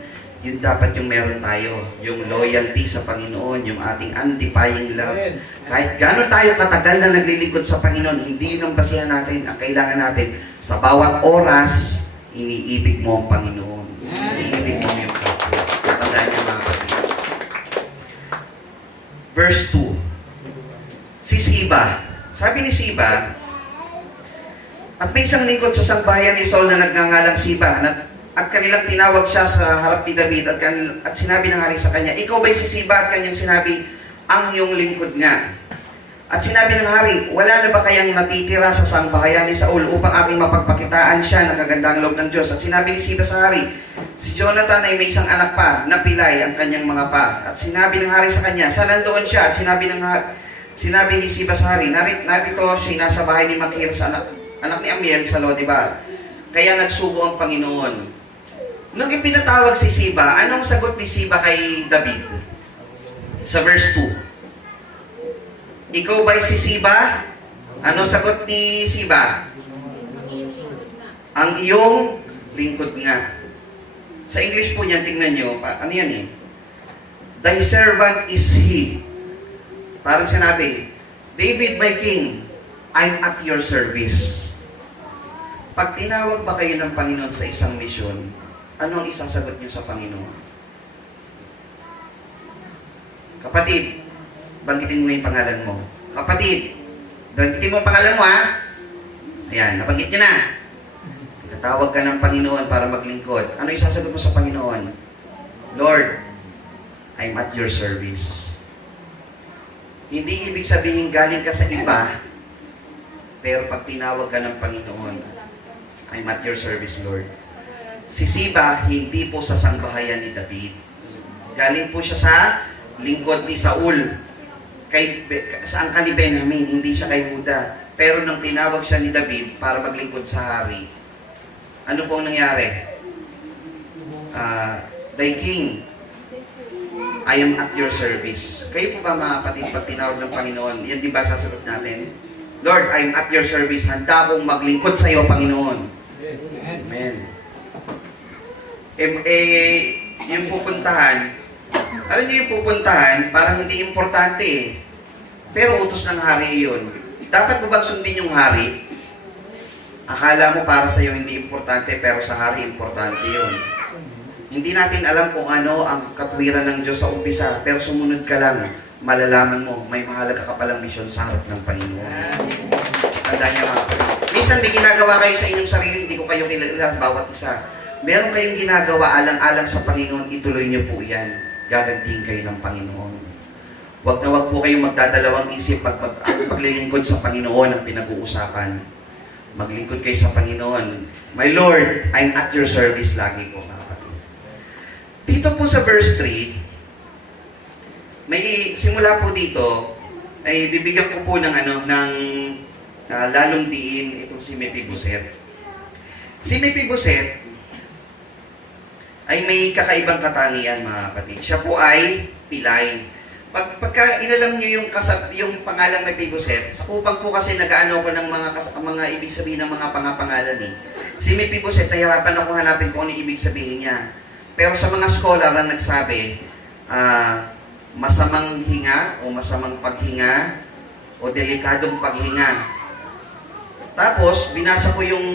Yun dapat yung meron tayo, yung loyalty sa Panginoon, yung ating undying love. Kahit gano'n tayo katagal na naglilingkod sa Panginoon, hindi yun ang basihan natin, ang kailangan natin. Sa bawat oras, iniibig mo ang Panginoon. Iniibig mo yung kapwa. Katandaan niyo, mga kapatid. Verse 2. Si Siba. Sabi ni Siba, at may isang lingkod sa sambahayan ni Saul na nagngangalang Siba, at kanilang tinawag siya sa harap ni David at sinabi ng hari sa kanya, ikaw ba'y si Siba? At kanyang sinabi, ang iyong lingkod nga. At sinabi ng hari, wala na ba kayang natitira sa sambahayan ni Saul upang aking mapagpakitaan siya ng kagandang loob ng Diyos? At sinabi ni Siba sa hari, si Jonathan ay may isang anak pa, napilay ang kanyang mga pa. At sinabi ng hari sa kanya, saan nandoon siya? At Sinabi ni Siba sa hari, narito siya nasa bahay ni Makir sa anak ni Amiel sa Lodibar. Kaya nagsugo ang Panginoon. Nung ipinatawag si Siba, anong sagot ni Siba kay David? Sa verse 2. Ikaw ba'y si Siba? Ano sagot ni Siba? Ang iyong lingkod nga. Sa English po niyan, tingnan nyo, ano yan eh? Thy servant is he. Parang sinabi, David, my king, I'm at your service. Pag tinawag ba kayo ng Panginoon sa isang misyon, ano ang isang sagot niyo sa Panginoon? Kapatid, banggitin mo yung pangalan mo. Kapatid, banggitin mo ang pangalan mo, ha? Ayan, nabanggit niyo na. Tawag ka ng Panginoon para maglingkod. Ano yung sasagot mo sa Panginoon? Lord, I'm at your service. Hindi ibig sabihin galing ka sa iba, pero pag tinawag ka ng Panginoon, I'm at your service, Lord. Si Siba, hindi po sa sangbahayan ni David. Galing po siya sa lingkod ni Saul. Saan ka ni Benjamin? Hindi siya kay Juda. Pero nang tinawag siya ni David para maglingkod sa hari, ano po ang nangyari? Thy king, I am at your service. Kayo po ba mga kapatid, pag tinawag ng Panginoon, yan di ba sasagot natin? Lord, I am at your service. Handa akong maglingkod sa iyo, Panginoon. Amen. Yung pupuntahan, alam niyo yung pupuntahan, parang hindi importante eh. Pero utos ng hari iyon. Dapat mo bang sundin yung hari? Akala mo para sa iyo hindi importante, pero sa hari importante yun. Hindi natin alam kung ano ang katwiran ng Diyos sa umpisa, pero sumunod ka lang, malalaman mo, may mahalaga ka palang misyon sa harap ng Panginoon. Tanda niya mga kapatid. Minsan may ginagawa kayo sa inyong sarili, hindi ko kayo kilala, bawat isa. Meron kayong ginagawa alang-alang sa Panginoon, ituloy niyo po yan. Gagantiin kayo ng Panginoon. Huwag na huwag po kayong magdadalawang isip paglilingkod sa Panginoon ang pinag-uusapan. Maglingkod kayo sa Panginoon. My Lord, I'm at your service lagi po, mga kapatid. Dito po sa verse 3, may simula po dito, ay bibigyan ko po ng lalong diin itong si Mephibosheth. Si Mephibosheth ay may kakaibang katangian, mga kapatid. Siya po ay pilay. Pagka inalam niyo yung pangalang Mephibosheth, sa kupang po kasi nag-aano ko ng mga ibig sabihin ng mga pangalan eh. Si Mephibosheth, nahirapan ako hanapin kung ano ibig sabihin niya. Pero sa mga scholar na nagsabi, masamang hinga o masamang paghinga o delikadong paghinga. Tapos, binasa ko yung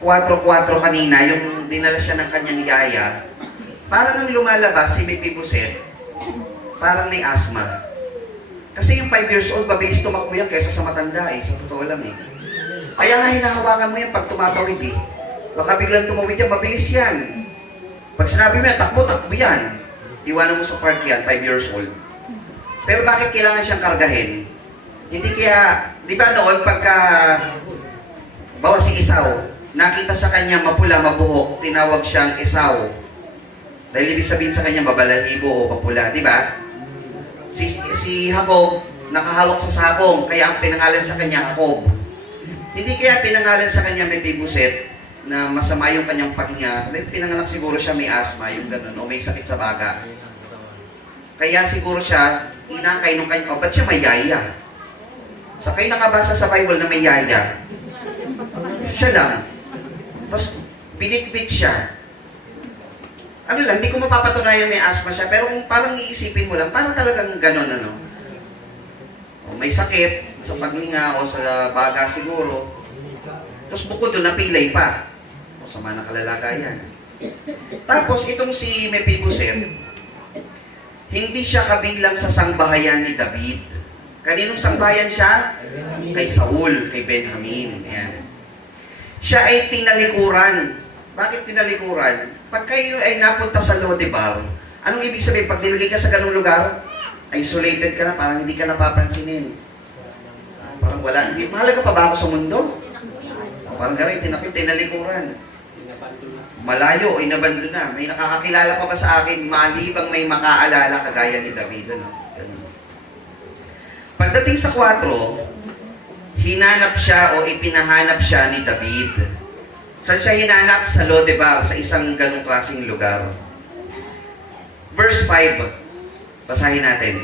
4-4 kanina, yung dinala siya ng kanyang yaya. Parang nang lumalabas si Mephibosheth, parang may asthma. Kasi yung 5 years old, mabilis tumakbo yan kaysa sa matanda eh. Sa totoo lang eh. Kaya nga hinahawakan mo yan pag tumatawid eh. Baka biglang tumawid yan, mabilis yan. Pag sinabi mo yan, takbo yan. Iwanan mo sa park yan, 5 years old. Pero bakit kailangan siyang kargahin? Hindi kaya, di ba noon pagka, bawa si Esau, nakita sa kanya mapula, mabuhok, tinawag siyang Esau. Dahil ibig sabihin sa kanya, babalahibo o mapula, di ba? Si Jacob, nakahawak sa sakong, kaya ang pinangalan sa kanya, Jacob. Hindi kaya pinangalan sa kanya Mephibosheth, na masama yung kanyang paghinga. Pinanganak siguro siya may asthma, yung ganun, o may sakit sa baga. Kaya siguro siya, inakay nung kanya, ba't siya may yaya? Sa kayo nakabasa sa Bible na may yaya, siya lang. Tapos, pinitpit siya. Ano lang, hindi ko mapapatunayan may asthma siya, pero kung parang iisipin mo lang, parang talagang ganon, ano. O may sakit sa paghinga o sa baga siguro. Tapos bukod doon, napilay pa. O sama ng kalalagayan. Tapos, itong si Mephibosheth, hindi siya kabilang sa sangbahayan ni David. Kaninong sangbahayan siya? Kay Saul, kay Benjamin. Ayan. Siya ay tinalikuran. Bakit tinalikuran? Pag kayo ay napunta sa Lodibar, anong ibig sabihin? Pag nilagay ka sa ganung lugar, isolated ka na, parang hindi ka napapansinin. Parang wala. Hindi, mahalaga pa ba ako sa mundo? Parang gano'n, tinalikuran. Malayo, inabando na. May nakakakilala pa ba sa akin, malibang may makaalala kagaya ni David. Ano? Pagdating sa 4, hinanap siya o ipinahanap siya ni David. Saan siya hinanap? Sa Lodebar, sa isang ganong klaseng lugar. Verse 5, basahin natin.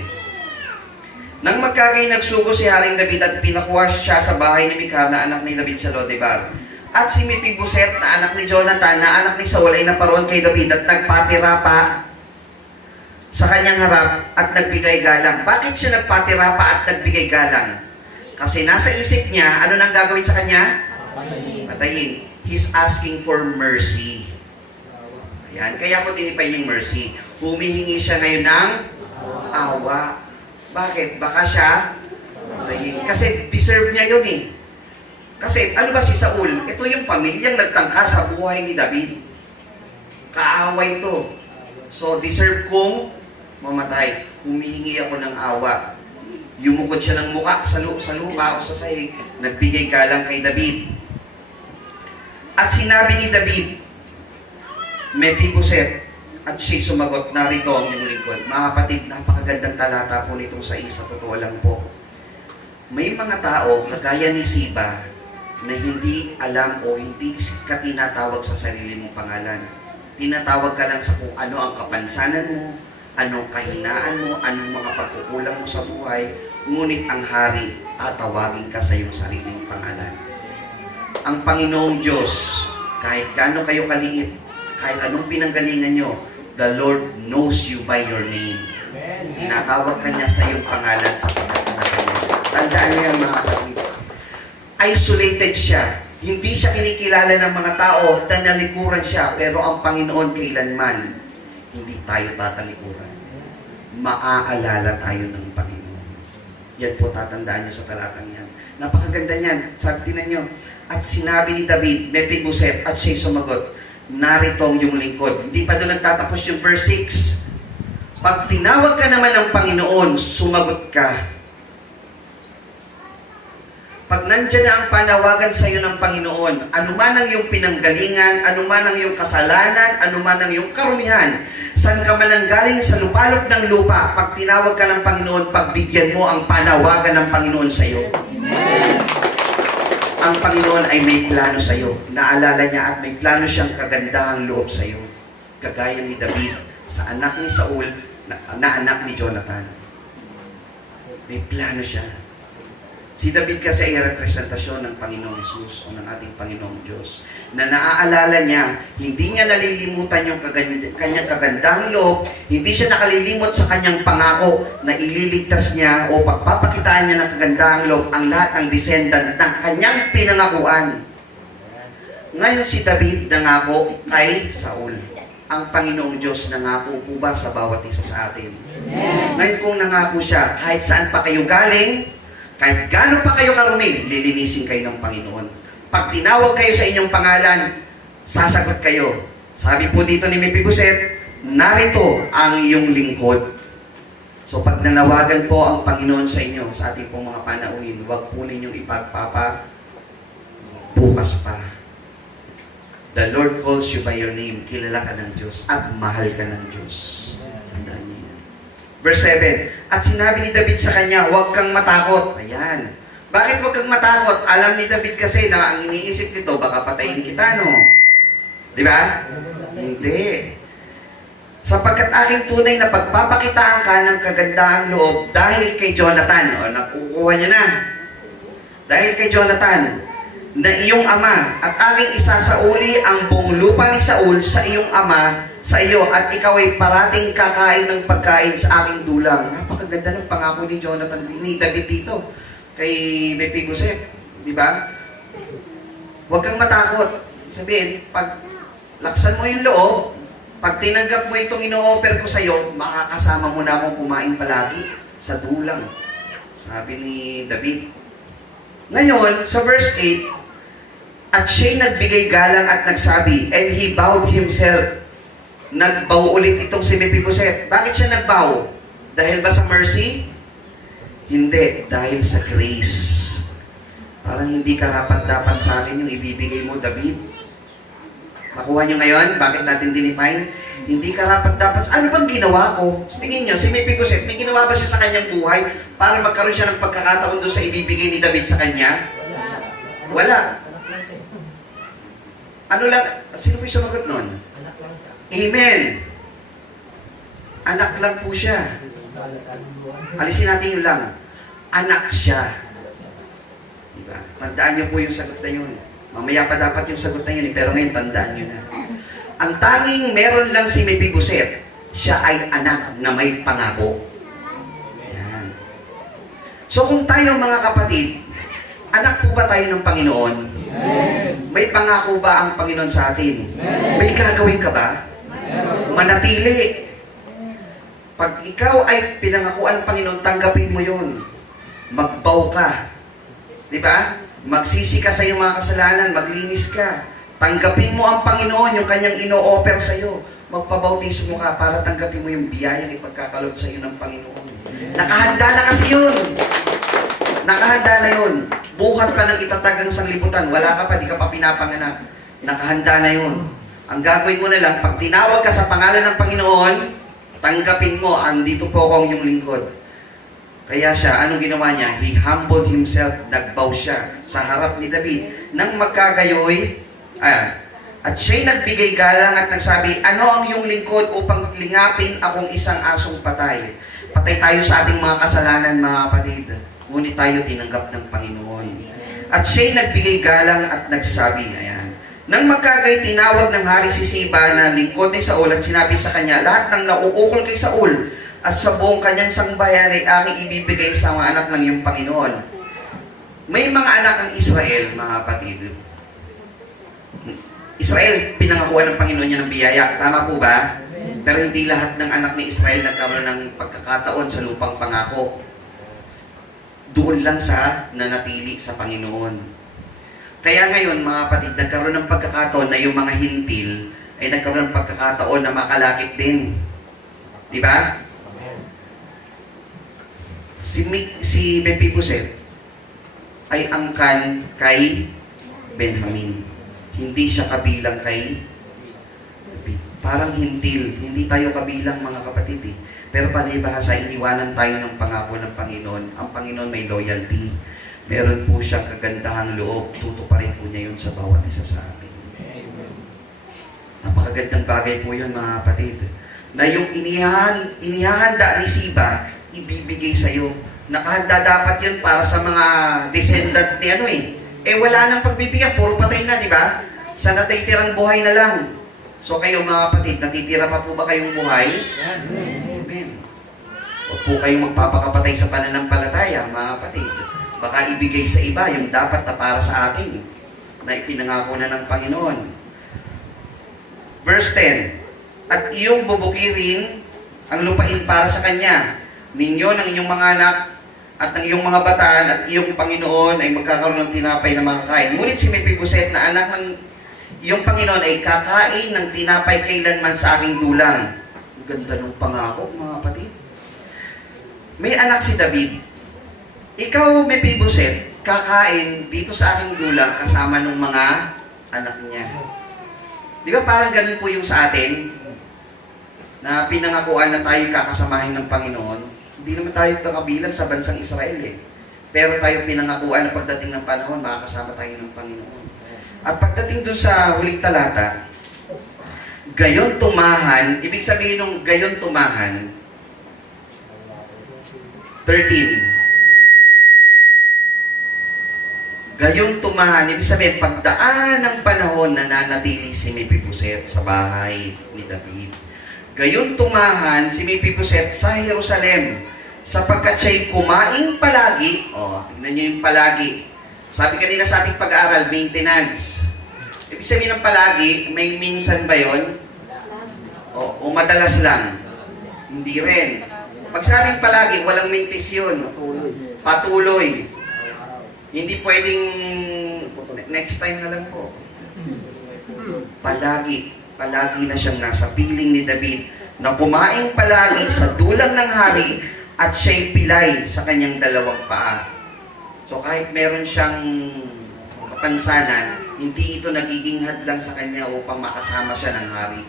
Nang magkagay nagsugo si Haring David at pinakuha siya sa bahay ni Mikal na anak ni David sa Lodebar. At si Mephiboset na anak ni Jonathan na anak ni Saul ay naparoon kay David at nagpatira pa sa kanyang harap at nagbigay galang. Bakit siya nagpatira pa at nagbigay galang? Kasi nasa isip niya, ano nang gagawin sa kanya? Patayin. He's asking for mercy. Ayan, kaya ko tinipay yung mercy. Humihingi siya ngayon ng awa. Bakit? Baka siya patayin. Kasi deserve niya yun eh. Kasi ano ba si Saul? Ito yung pamilyang nagtangka sa buhay ni David. Kaaway to. So deserve kong mamatay. Humihingi ako ng awa. Yumukod siya ng muka sa lupa o sa sahig. Nagbigay galang kay David. At sinabi ni David, Mephiboset, at siya'y sumagot, narito ang iyong lingkod. Mga kapatid, napakagandang talata po nitong sa isa. Totoo lang po. May mga tao, kagaya ni Siba, na hindi alam o hindi ka tinatawag sa sarili mong pangalan. Tinatawag ka lang sa kung ano ang kapansanan mo, anong kahinaan mo, anong mga pagkukulang mo sa buhay, ngunit ang hari, tatawagin ka sa iyong sariling pangalan. Ang Panginoong Diyos, kahit gaano kayo kaliit, kahit anong pinanggalingan nyo, the Lord knows you by your name. Tinatawag ka niya sa iyong pangalan sa pagkakita niya. Tandaan niya mga kapatid. Isolated siya. Hindi siya kinikilala ng mga tao, tanalikuran siya, pero ang Panginoon kailanman, hindi tayo tatalikuran. Maaalala tayo ng Panginoon. Yan po tatandaan niyo sa talatang yan. Napakaganda niyan. Sabi niyo, at sinabi ni David, Mephiboset, at siya'y sumagot, narito ang iyong lingkod. Hindi pa doon nagtatapos yung verse 6. Pag tinawag ka naman ng Panginoon, sumagot ka. Pag nandyan na ang panawagan sa iyo ng Panginoon, anuman ang iyong pinanggalingan, anuman ang iyong kasalanan, anuman ang iyong karumihan, saan ka man ang galing sa lupalop ng lupa, pag tinawag ka ng Panginoon, pagbigyan mo ang panawagan ng Panginoon sa iyo. Amen. Ang Panginoon ay may plano sa iyo. Naalala niya at may plano siyang kagandahang loob sa iyo. Kagaya ni David sa anak ni Saul na anak ni Jonathan. May plano siya. Si David kasi ay representasyon ng Panginoong Jesus o ng ating Panginoong Diyos na naaalala niya, hindi niya nalilimutan yung kanyang kagandahang loob, hindi siya nakalilimot sa kanyang pangako na ililigtas niya o pagpapakitaan niya ng kagandahang loob ang lahat ng descendant ng kanyang pinangakuan. Ngayon si David nangako kay Saul. Ang Panginoong Diyos nangako po ba sa bawat isa sa atin? Ngayon kung nangako siya, kahit saan pa kayo galing, kahit gaano pa kayo karumi, lilinisin kayo ng Panginoon. Pag tinawag kayo sa inyong pangalan, sasagot kayo. Sabi po dito ni Mephiboset, narito ang iyong lingkod. So pag nanawagan po ang Panginoon sa inyo, sa ating pong mga panauhin, huwag po ninyong ipagpapa bukas pa. The Lord calls you by your name. Kilala ka ng Diyos at mahal ka ng Diyos. Tandaan niyo yan. Verse 7, at sinabi ni David sa kanya, huwag kang matakot. Ayan. Bakit huwag kang matakot? Alam ni David kasi na ang iniisip nito, baka patayin kita, no? Di ba? Hindi. Sapagkat aking tunay na pagpapakitaan ka ng kagandahang loob dahil kay Jonathan. O, nakukuha niyo na. Dahil kay Jonathan, na iyong ama, at aking isasauli ang buong lupa ni Saul sa iyong ama, sa iyo, at ikaw ay parating kakain ng pagkain sa aking dulang. Napakaganda ng pangako ni Jonathan, ni David dito, kay Mephiboset. Di ba? Huwag kang matakot. Sabihin, pag laksan mo yung loob, pag tinanggap mo itong ino-offer ko sa iyo, makakasama mo na akong kumain palagi sa dulang. Sabi ni David. Ngayon, sa verse 8, at siya'y nagbigay galang at nagsabi, and he bowed himself. Nagbow ulit itong si Mephiboset. Bakit siya nagbow? Dahil ba sa mercy? Hindi, dahil sa grace. Parang hindi karapat-dapat sa akin yung ibibigay mo, David. Nakuha nyo ngayon? Bakit natin dinefine? Hindi karapat-dapat. Ano bang ginawa ko? Tingin nyo, si Mephibosheth, may ginawa ba siya sa kanyang buhay para magkaroon siya ng pagkakataon doon sa ibibigay ni David sa kanya? Wala. Ano lang, sino po yung sumagot nun? Amen. Anak lang po siya. Alisin natin yung lang. Anak siya. Diba? Tandaan niyo po yung sagot na yun. Mamaya pa dapat yung sagot na yun, pero ngayon tandaan niyo na. Ang tanging meron lang si Mephibosheth, siya ay anak na may pangako. Yan. So kung tayo mga kapatid, anak po ba tayo ng Panginoon? May pangako ba ang Panginoon sa atin? May gagawin ka ba? Manatili. Pag ikaw ay pinangakuan ng Panginoon, tanggapin mo yun. Magbaw ka. Di ba? Magsisi ka sa iyong mga kasalanan, maglinis ka. Tanggapin mo ang Panginoon, yung kanyang ino-offer sa iyo. Magpabautismo ka para tanggapin mo yung biyayang ipagkakalob sa iyo ng Panginoon. Nakahanda na kasi yun. Nakahanda na yun. Buhat ka ng itatag ang sanglibutan. Wala ka pa, di ka pa pinapanganak. Nakahanda na yun. Ang gagawin mo na lang, pag tinawag ka sa pangalan ng Panginoon, tanggapin mo, andito po ako ang iyong lingkod. Kaya siya, anong ginawa niya? He humbled himself, nagbow siya sa harap ni David. Nang magkagayoy, at siya'y nagbigay galang at nagsabi, ano ang iyong lingkod upang lingapin akong isang asong patay? Patay tayo sa ating mga kasalanan, mga kapatid. Ngunit tayo tinanggap ng Panginoon. At siya'y nagbigay galang at nagsabi, ayan. Nang magkagay, tinawag ng hari si Siba na lingkod ni Saul at sinabi sa kanya, lahat ng nauukol kay Saul at sa buong kanyang sangbayan ay aking ibibigay sa mga anak ng iyong Panginoon. May mga anak ang Israel, mga kapatid. Israel, pinangakuan ng Panginoon niya ng biyaya. Tama po ba? Pero hindi lahat ng anak ni Israel nagkaroon ng pagkakataon sa lupang pangako. Doon lang sa nanatili sa Panginoon. Kaya ngayon, mga kapatid, nagkaroon ng pagkakataon na yung mga hintil ay nagkaroon ng pagkakataon na makalakip din. Di ba? Si Mephibosheth ay angkan kay Benjamin. Hindi siya kabilang kay David. Parang hintil. Hindi tayo kabilang, mga kapatid eh. Pero palibhasa, iniwanan tayo ng pangako ng Panginoon. Ang Panginoon may loyalty. Meron po siyang kagandahang loob. Tutuparin po niya yun sa bawat isa sa atin. Napakagandang bagay po yun, mga kapatid. Na yung inihahanda ni Siba, ibibigay sa iyo. Nakahanda dapat yun para sa mga descendant ni ano eh. Eh wala nang pagbibigyan, puro patay na, di ba? Sa natitirang buhay na lang. So kayo mga kapatid, natitira pa po ba kayong buhay? Amen. Huwag po kayong magpapakapatay sa pananampalataya, mga kapatid. Baka ibigay sa iba yung dapat na para sa atin, na ipinangako na ng Panginoon. Verse 10, at iyong bubukirin ang lupain para sa Kanya. Ninyo ng inyong mga anak at ng iyong mga bataan at iyong Panginoon ay magkakaroon ng tinapay na makakain. Ngunit si Mephibosheth na anak ng iyong Panginoon ay kakain ng tinapay kailanman sa aking dulang. Ang ganda ng pangako, mga kapatid. May anak si David. Ikaw, Mephibosheth, kakain dito sa aking dulang kasama ng mga anak niya. Di ba parang ganun po yung sa atin? Na pinangakuan na tayo kakasamahin ng Panginoon. Hindi naman tayo kabilang sa bansang Israel eh. Pero tayo pinangakuan na pagdating ng panahon, makakasama tayo ng Panginoon. At pagdating dun sa huling talata, gayon tumahan, ibig sabihin ng gayon tumahan, 13. Gayon tumahan, ibig sabihin, pagdaan ng panahon na nanatili si Mephibosheth sa bahay ni David. Gayon tumahan si Mephibosheth sa Jerusalem, sapagkat siya'y kumain palagi. Tignan niyo yung palagi. Sabi kanina sa ating pag-aaral, maintenance. Ibig sabihin ng palagi, may minsan ba yun? O madalas lang? Hindi rin. Pag sabing palagi, walang mintis yun. Patuloy. Hindi pwedeng next time na lang po. Palagi. Palagi na siyang nasa piling ni David na kumain palagi sa dulang ng hari at siya'y pilay sa kanyang dalawang paa. So kahit meron siyang kapansanan, hindi ito nagiging hadlang sa kanya upang makasama siya ng hari.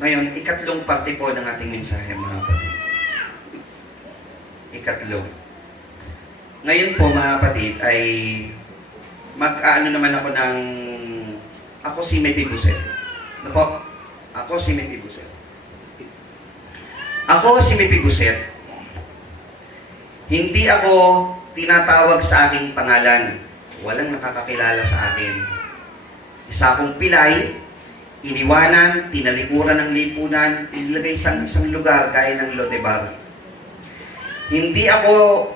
Ngayon, ikatlong parte po ng ating mensahe, mga kapatid. Ikatlo. Ngayon po, mga kapatid, ay mag-ano naman ako ng... Ako si Mephibosheth. Ano po? Ako si Mephibosheth. Ako si Mephibosheth. Hindi ako tinatawag sa aking pangalan. Walang nakakakilala sa akin. Isa akong pilay, iniwanan, tinalikuran ng lipunan, inilagay sa isang lugar gaya ng Lodebar. Hindi ako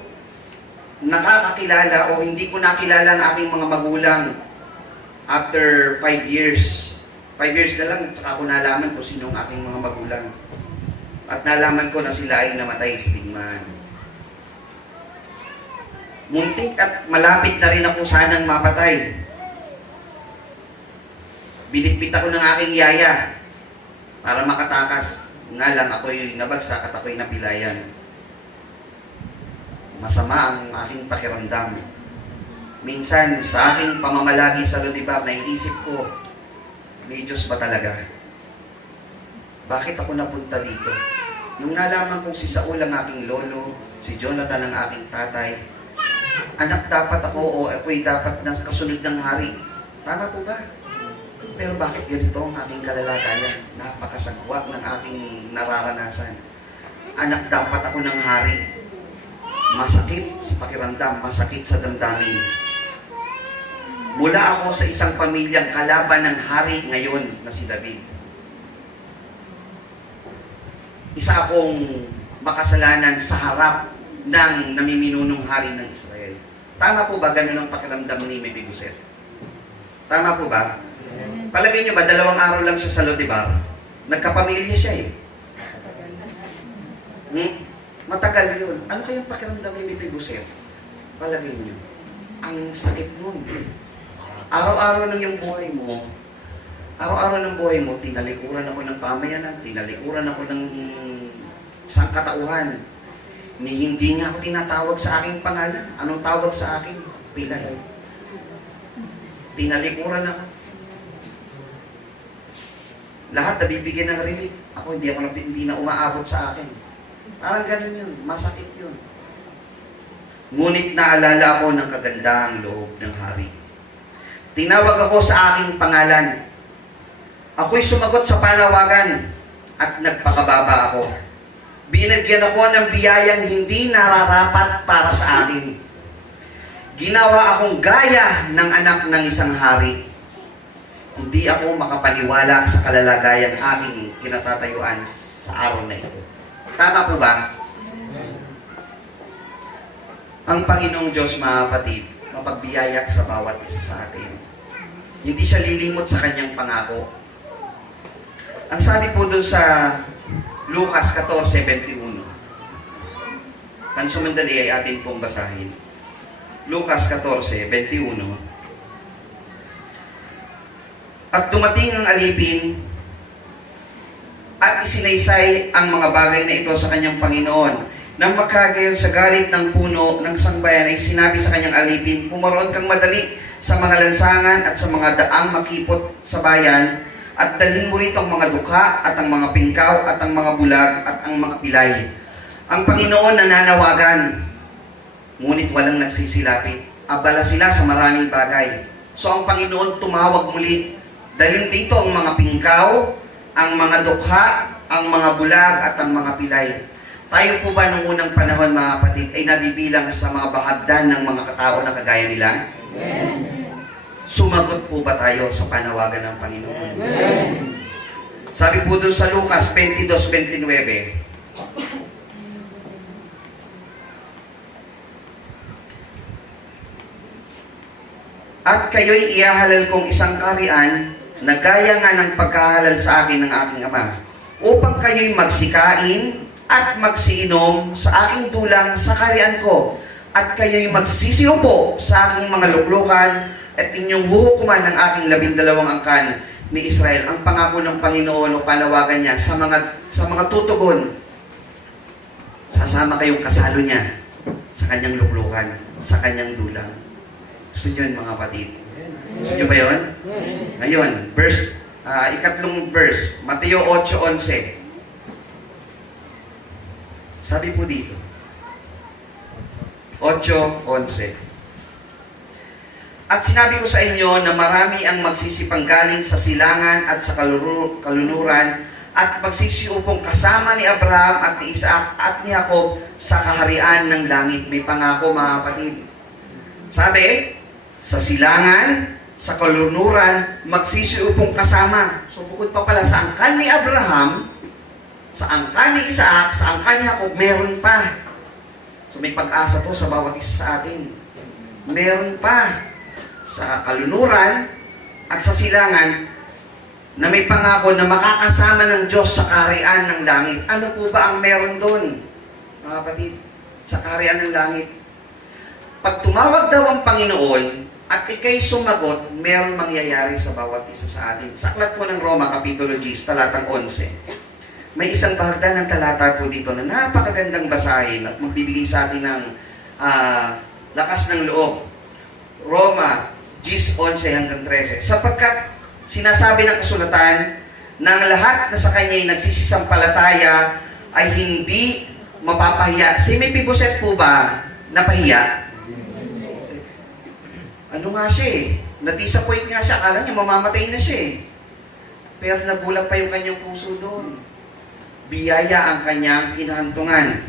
nakakakilala o hindi ko nakilala ang aking mga magulang after 5 years. 5 years na lang, saka ko nalaman kung sino ang aking mga magulang. At nalaman ko na sila ay namatay sa digmaan. Muntik at malapit na rin ako sanang mapatay. Binitbit ako ng aking yaya para makatakas. Nga lang ako'y nabagsak at ako'y napilayan. Masama ang aking pakiramdam. Minsan sa aking pamamalagi sa Lodebar, naiisip ko, may Diyos ba talaga? Bakit ako napunta dito? Nung nalaman kong si Saul ang aking lolo, si Jonathan ang aking tatay, anak dapat ako o ako'y dapat na kasunod ng hari. Tama po ba? Pero bakit ganito ang aking kalalagayan? Napakasagwa ng aking nararanasan. Anak dapat ako ng hari. Masakit sa pakiramdam, masakit sa damdamin. Mula ako sa isang pamilyang kalaban ng hari ngayon na si David. Isa akong makasalanan sa harap ng namiminunong hari ng Israel. Tama po ba ganun ang pakiramdam ni Mephibosheth? Tama po ba? Palagay niyo ba, 2 araw lang siya sa Lodebar? Nagkapamilya siya eh. Matagal yun. Ano kayang pakiramdam ni Mephibosheth? Palagay niyo, ang sakit nun. Araw-araw lang yung buhay mo. Araw-araw ng buhay mo, tinalikuran ako ng pamayanan, tinalikuran ako ng sangkatauhan. Hindi nga ako tinatawag sa aking pangalan. Anong tawag sa akin? Pilay. Tinalikuran ako. Lahat nabibigyan ng relief. Ako hindi na umaabot sa akin. Parang ganun yun. Masakit yun. Ngunit naalala ako ng kagandahang loob ng hari. Tinawag ako sa aking pangalan. Ako'y sumagot sa panawagan at nagpakababa ako. Binigyan ako ng biyayang hindi nararapat para sa akin. Ginawa akong gaya ng anak ng isang hari. Hindi ako makapaniwala sa kalalagayang aking kinatatayuan sa araw na ito. Tama po ba? Ang Panginoong Diyos, mga kapatid, mapagbiyaya sa bawat isa sa atin. Hindi siya lilimot sa kanyang pangako. Ang sabi po doon sa Lucas 14:21. Pansumandali ay atin pong basahin. Lucas 14:21. At dumating ang alipin at isinaysay ang mga bagay na ito sa kanyang Panginoon. Nang makagayon sa galit ng puno ng sangbayan ay sinabi sa kanyang alipin, pumaroon kang madali sa mga lansangan at sa mga daang makipot sa bayan at dalhin mo rito ang mga dukha at ang mga pingkaw at ang mga bulag at ang mga pilay. Ang Panginoon nananawagan, ngunit walang nagsisilapit. Abala sila sa maraming bagay. So ang Panginoon tumawag muli, dalhin dito ang mga pingkaw, ang mga dukha, ang mga bulag at ang mga pilay. Tayo po ba nung unang panahon, mga kapatid, ay nabibilang sa mga bahagdan ng mga katao na kagaya nila? Amen. Sumagot po ba tayo sa panawagan ng Panginoon? Amen. Sabi po doon sa Lucas 22:29, at kayo'y ihahalal kong isang kaharian na gaya nga ng pagkahalal sa akin ng aking Ama, upang kayo'y magsikain at magsiinom sa aking dulang sa kaharian ko, at kayo'y magsisiupo sa aking mga luklukan at inyong huhukuman ng aking 12 angkan ni Israel. Ang pangako ng Panginoon o panawagan niya sa mga tutugon, sasama kayong kasalo niya sa kanyang luklukan, sa kanyang dulang. Gusto nyo yun, mga kapatid? Gusto nyo ba yun? Ngayon, verse ikatlong verse, Mateo 8:11. Sabi po dito, 8:11. At sinabi ko sa inyo na marami ang magsisipanggaling sa silangan at sa kalunuran at magsisiupong kasama ni Abraham at ni Isaac at ni Jacob sa kaharian ng langit. May pangako, mga kapatid. Sabi, sa silangan, sa kalunuran, magsisiupong kasama. So bukod pa pala sa angkan ni Abraham, sa angkan ni Isaac, sa angkan ni Jacob, meron pa. So may pag-asa to sa bawat isa sa atin. Meron pa sa kalunuran at sa silangan na may pangako na makakasama ng Diyos sa kaharian ng langit. Ano po ba ang meron doon, mga kapatid? Sa kaharian ng langit. Pag tumawag daw ang Panginoon at ikay sumagot, meron mangyayari sa bawat isa sa atin. Sa aklat po ng Roma, Kapitulo 10, talatang 11. May isang bahagdan ng talata po dito na napakagandang basahin at magbibigay sa atin ng lakas ng loob. Roma 10:11 hanggang 13. Sapagkat sinasabi ng kasulatan na ang lahat na sa kanya ay nagsisisampalataya ay hindi mapapahiya. Si Mephibosheth po ba napahiya? Ano nga siya eh? Na-disappoint nga siya. Akala niya mamamatay na siya eh. Pero nagulat pa yung kanyang puso doon. Biyaya ang kanyang kinahantungan.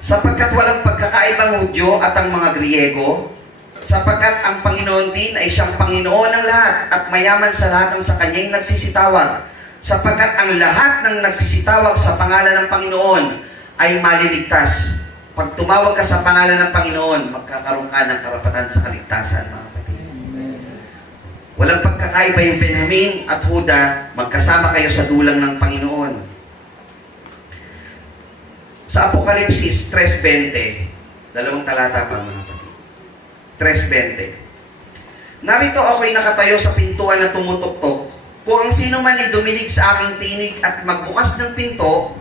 Sapagkat walang pagkakaibang Hudyo at ang mga Griego, sapagkat ang Panginoon din ay siyang Panginoon ng lahat at mayaman sa lahat ng sa Kanya'y nagsisitawag. Sapagkat ang lahat ng nagsisitawag sa pangalan ng Panginoon ay maliligtas. Pag tumawag ka sa pangalan ng Panginoon, magkakaroon ka ng karapatan sa kaligtasan, mga kapatid. Walang pagkakaiba yung Benjamin at Huda, magkasama kayo sa dulang ng Panginoon. Sa Apokalipsis 3:20, dalawang talata pa, mga kapatid. 3:20. Narito ako'y nakatayo sa pintuan na tumutuktok. Kung ang sino man ay duminig sa aking tinig at magbukas ng pinto,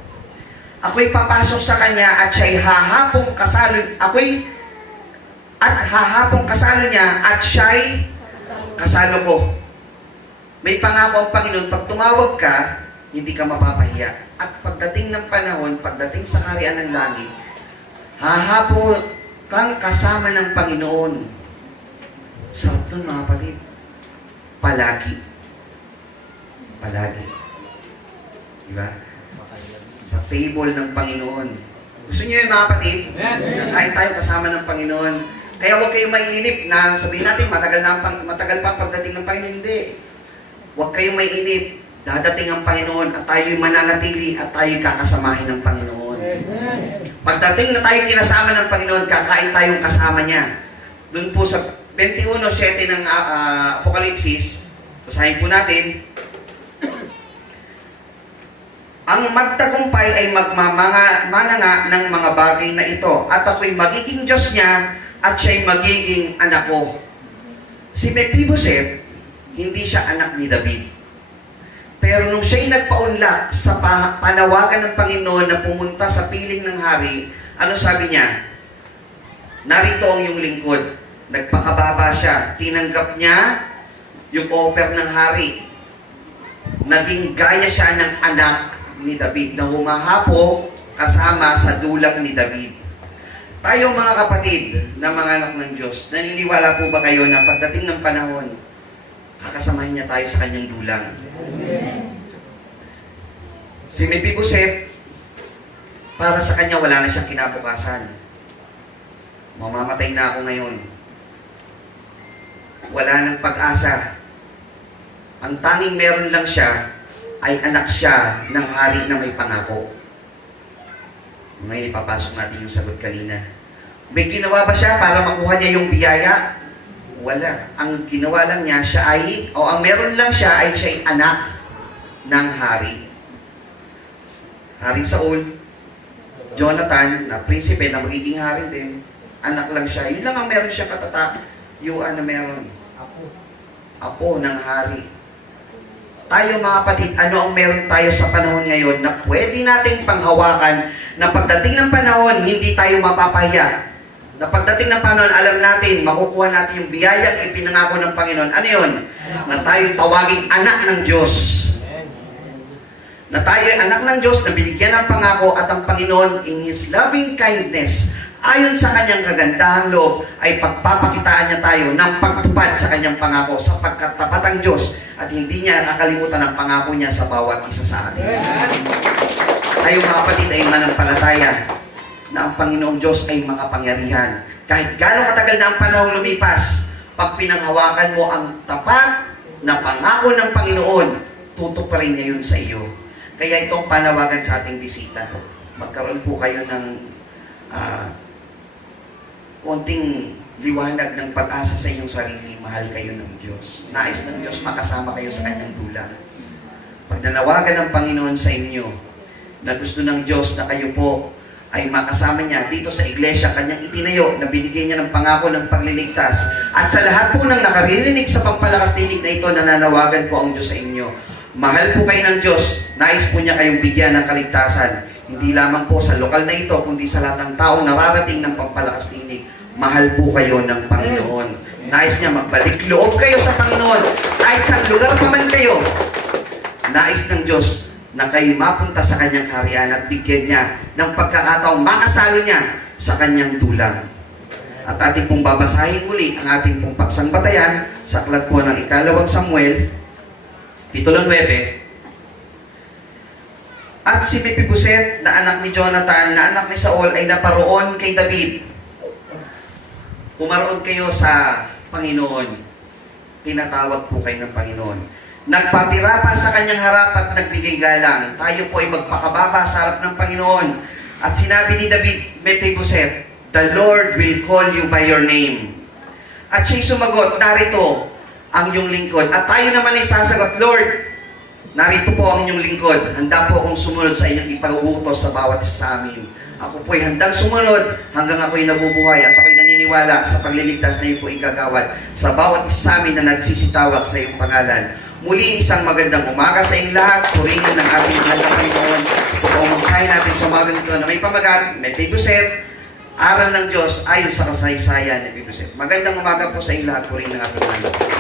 ako'y papasok sa kanya at siya'y hahapong kasalo. Hahapong kasalo niya at siya'y kasalo ko. May pangako ang Panginoon, pag tumawag ka, hindi ka mapapahiya. At pagdating ng panahon, pagdating sa kaharian ng langit, hahapon kang kasama ng Panginoon. Sarap nun, mga kapatid. Palagi. Palagi. Diba? Sa table ng Panginoon. Gusto niyo yung mga kapatid? Kain tayo kasama ng Panginoon. Kaya huwag kayong maiinip na sabihin natin, matagal pa ang pagdating ng Panginoon. Hindi. Huwag kayong maiinip. Dadating ang Panginoon at tayo'y mananatili at tayo'y kakasamahin ng Panginoon. Pagdating na tayo kinasama ng Panginoon, kakain tayong kasama niya. Doon po sa 21:7 ng Apokalipsis, basahin po natin, ang magtagumpay ay magmamananga ng mga bagay na ito, at ako'y magiging Diyos niya, at siya'y magiging anak ko. Si Mephibosheth, hindi siya anak ni David. Pero nung siya'y nagpaunlak sa panawagan ng Panginoon na pumunta sa piling ng hari, ano sabi niya? Narito ang iyong lingkod. Nagpakababa siya. Tinanggap niya yung offer ng hari. Naging gaya siya ng anak ni David na humahapo kasama sa dulang ni David. Tayo mga kapatid na mga anak ng Diyos, naniniwala po ba kayo na pagdating ng panahon, kakasamahin niya tayo sa kanyang dulang? Si Mephibosheth, para sa kanya wala na siyang kinabukasan. Mamamatay na ako ngayon. Wala nang pag-asa. Ang tanging meron lang siya ay anak siya ng hari na may pangako. Ngayon ipapasok natin yung sagot kanina. May ginawa ba siya para makuha niya yung biyaya? Wala. Ang ginawa lang niya, ang meron lang siya ay siya'y anak ng hari. Haring Saul, Jonathan, na prinsipe na magiging hari din, anak lang siya. Yun lang ang meron siya katatayuan na meron. Apo ng hari. Tayo mga kapatid, ano ang meron tayo sa panahon ngayon na pwede nating panghawakan na pagdating ng panahon, hindi tayo mapapahiya. Na pagdating ng panahon, alam natin, makukuha natin yung biyayang ipinangako ng Panginoon. Ano yun? Na tayo tawaging anak ng Diyos. Na tayo ay anak ng Diyos na binigyan ng pangako at ang Panginoon in His loving kindness, ayon sa kanyang kagandahang loob, ay pagpapakitaan niya tayo ng pagtupad sa kanyang pangako sapagkat tapat ang Diyos at hindi niya nakalimutan ang pangako niya sa bawat isa sa atin. Tayo mga kapatid ay manampalataya na ang Panginoong Diyos ay makapangyarihan. Kahit gaano katagal na ang panahon lumipas, pag pinanghawakan mo ang tapat na pangako ng Panginoon, tutuparin niya yun sa iyo. Kaya itong panawagan sa ating bisita, magkaroon po kayo ng konting liwanag ng pag-asa sa inyong sarili. Mahal kayo ng Diyos. Nais ng Diyos makasama kayo sa kanyang dula. Pag nanawagan ng Panginoon sa inyo, na gusto ng Diyos na kayo po ay makasama niya dito sa iglesia, kanyang itinayo na binigyan niya ng pangako ng pagliligtas. At sa lahat po ng nakaririnig sa pagpalakas tinig na ito, nananawagan po ang Diyos sa inyo. Mahal po kayo ng Diyos. Nais po niya kayong bigyan ng kaligtasan. Hindi lamang po sa lokal na ito, kundi sa lahat ng tao nararating ng pagpalakas tinig. Mahal po kayo ng Panginoon. Nais niya magbalik loob kayo sa Panginoon. Kahit sa lugar pa man kayo, nais ng Diyos na kayo mapunta sa kanyang kaharian at bigyan niya ng pagkakataong makasalo niya sa kanyang dulang. At ating pong babasahin muli ang ating pong pagsambatayan sa aklat po ng ikalawang Samuel, Kapitulo 9. At si Mephiboset na anak ni Jonathan, na anak ni Saul, ay naparoon kay David. Pumaroon kayo sa Panginoon. Tinatawag po kayo ng Panginoon. Nagpatira pa sa kanyang harap at nagbigay galang. Tayo po ay magpakababa sa harap ng Panginoon. At sinabi ni David, Mephiboset, "The Lord will call you by your name." At siya'y sumagot, "Narito ang iyong lingkod." At tayo naman ay sasagot, "Lord, narito po ang inyong lingkod. Handa po akong sumunod sa inyong ipag-uutos sa bawat isa sa amin." Ako po'y handang sumunod hanggang ako'y nabubuhay at ako'y naniniwala sa pagliligtas na iyo po igagawad sa bawat isa sa amin na nagsisitawag sa iyong pangalan. Muli isang magandang umaga sa inyong lahat. Purihin ng ating mahal na Panginoon. Totoong magsahin natin sa umagang ito na may pamagat, may Mephiboset, aral ng Diyos ayon sa kasaysayan ni Mephiboset. Magandang umaga po sa inyong lahat. Purihin ng ating mahal na Panginoon.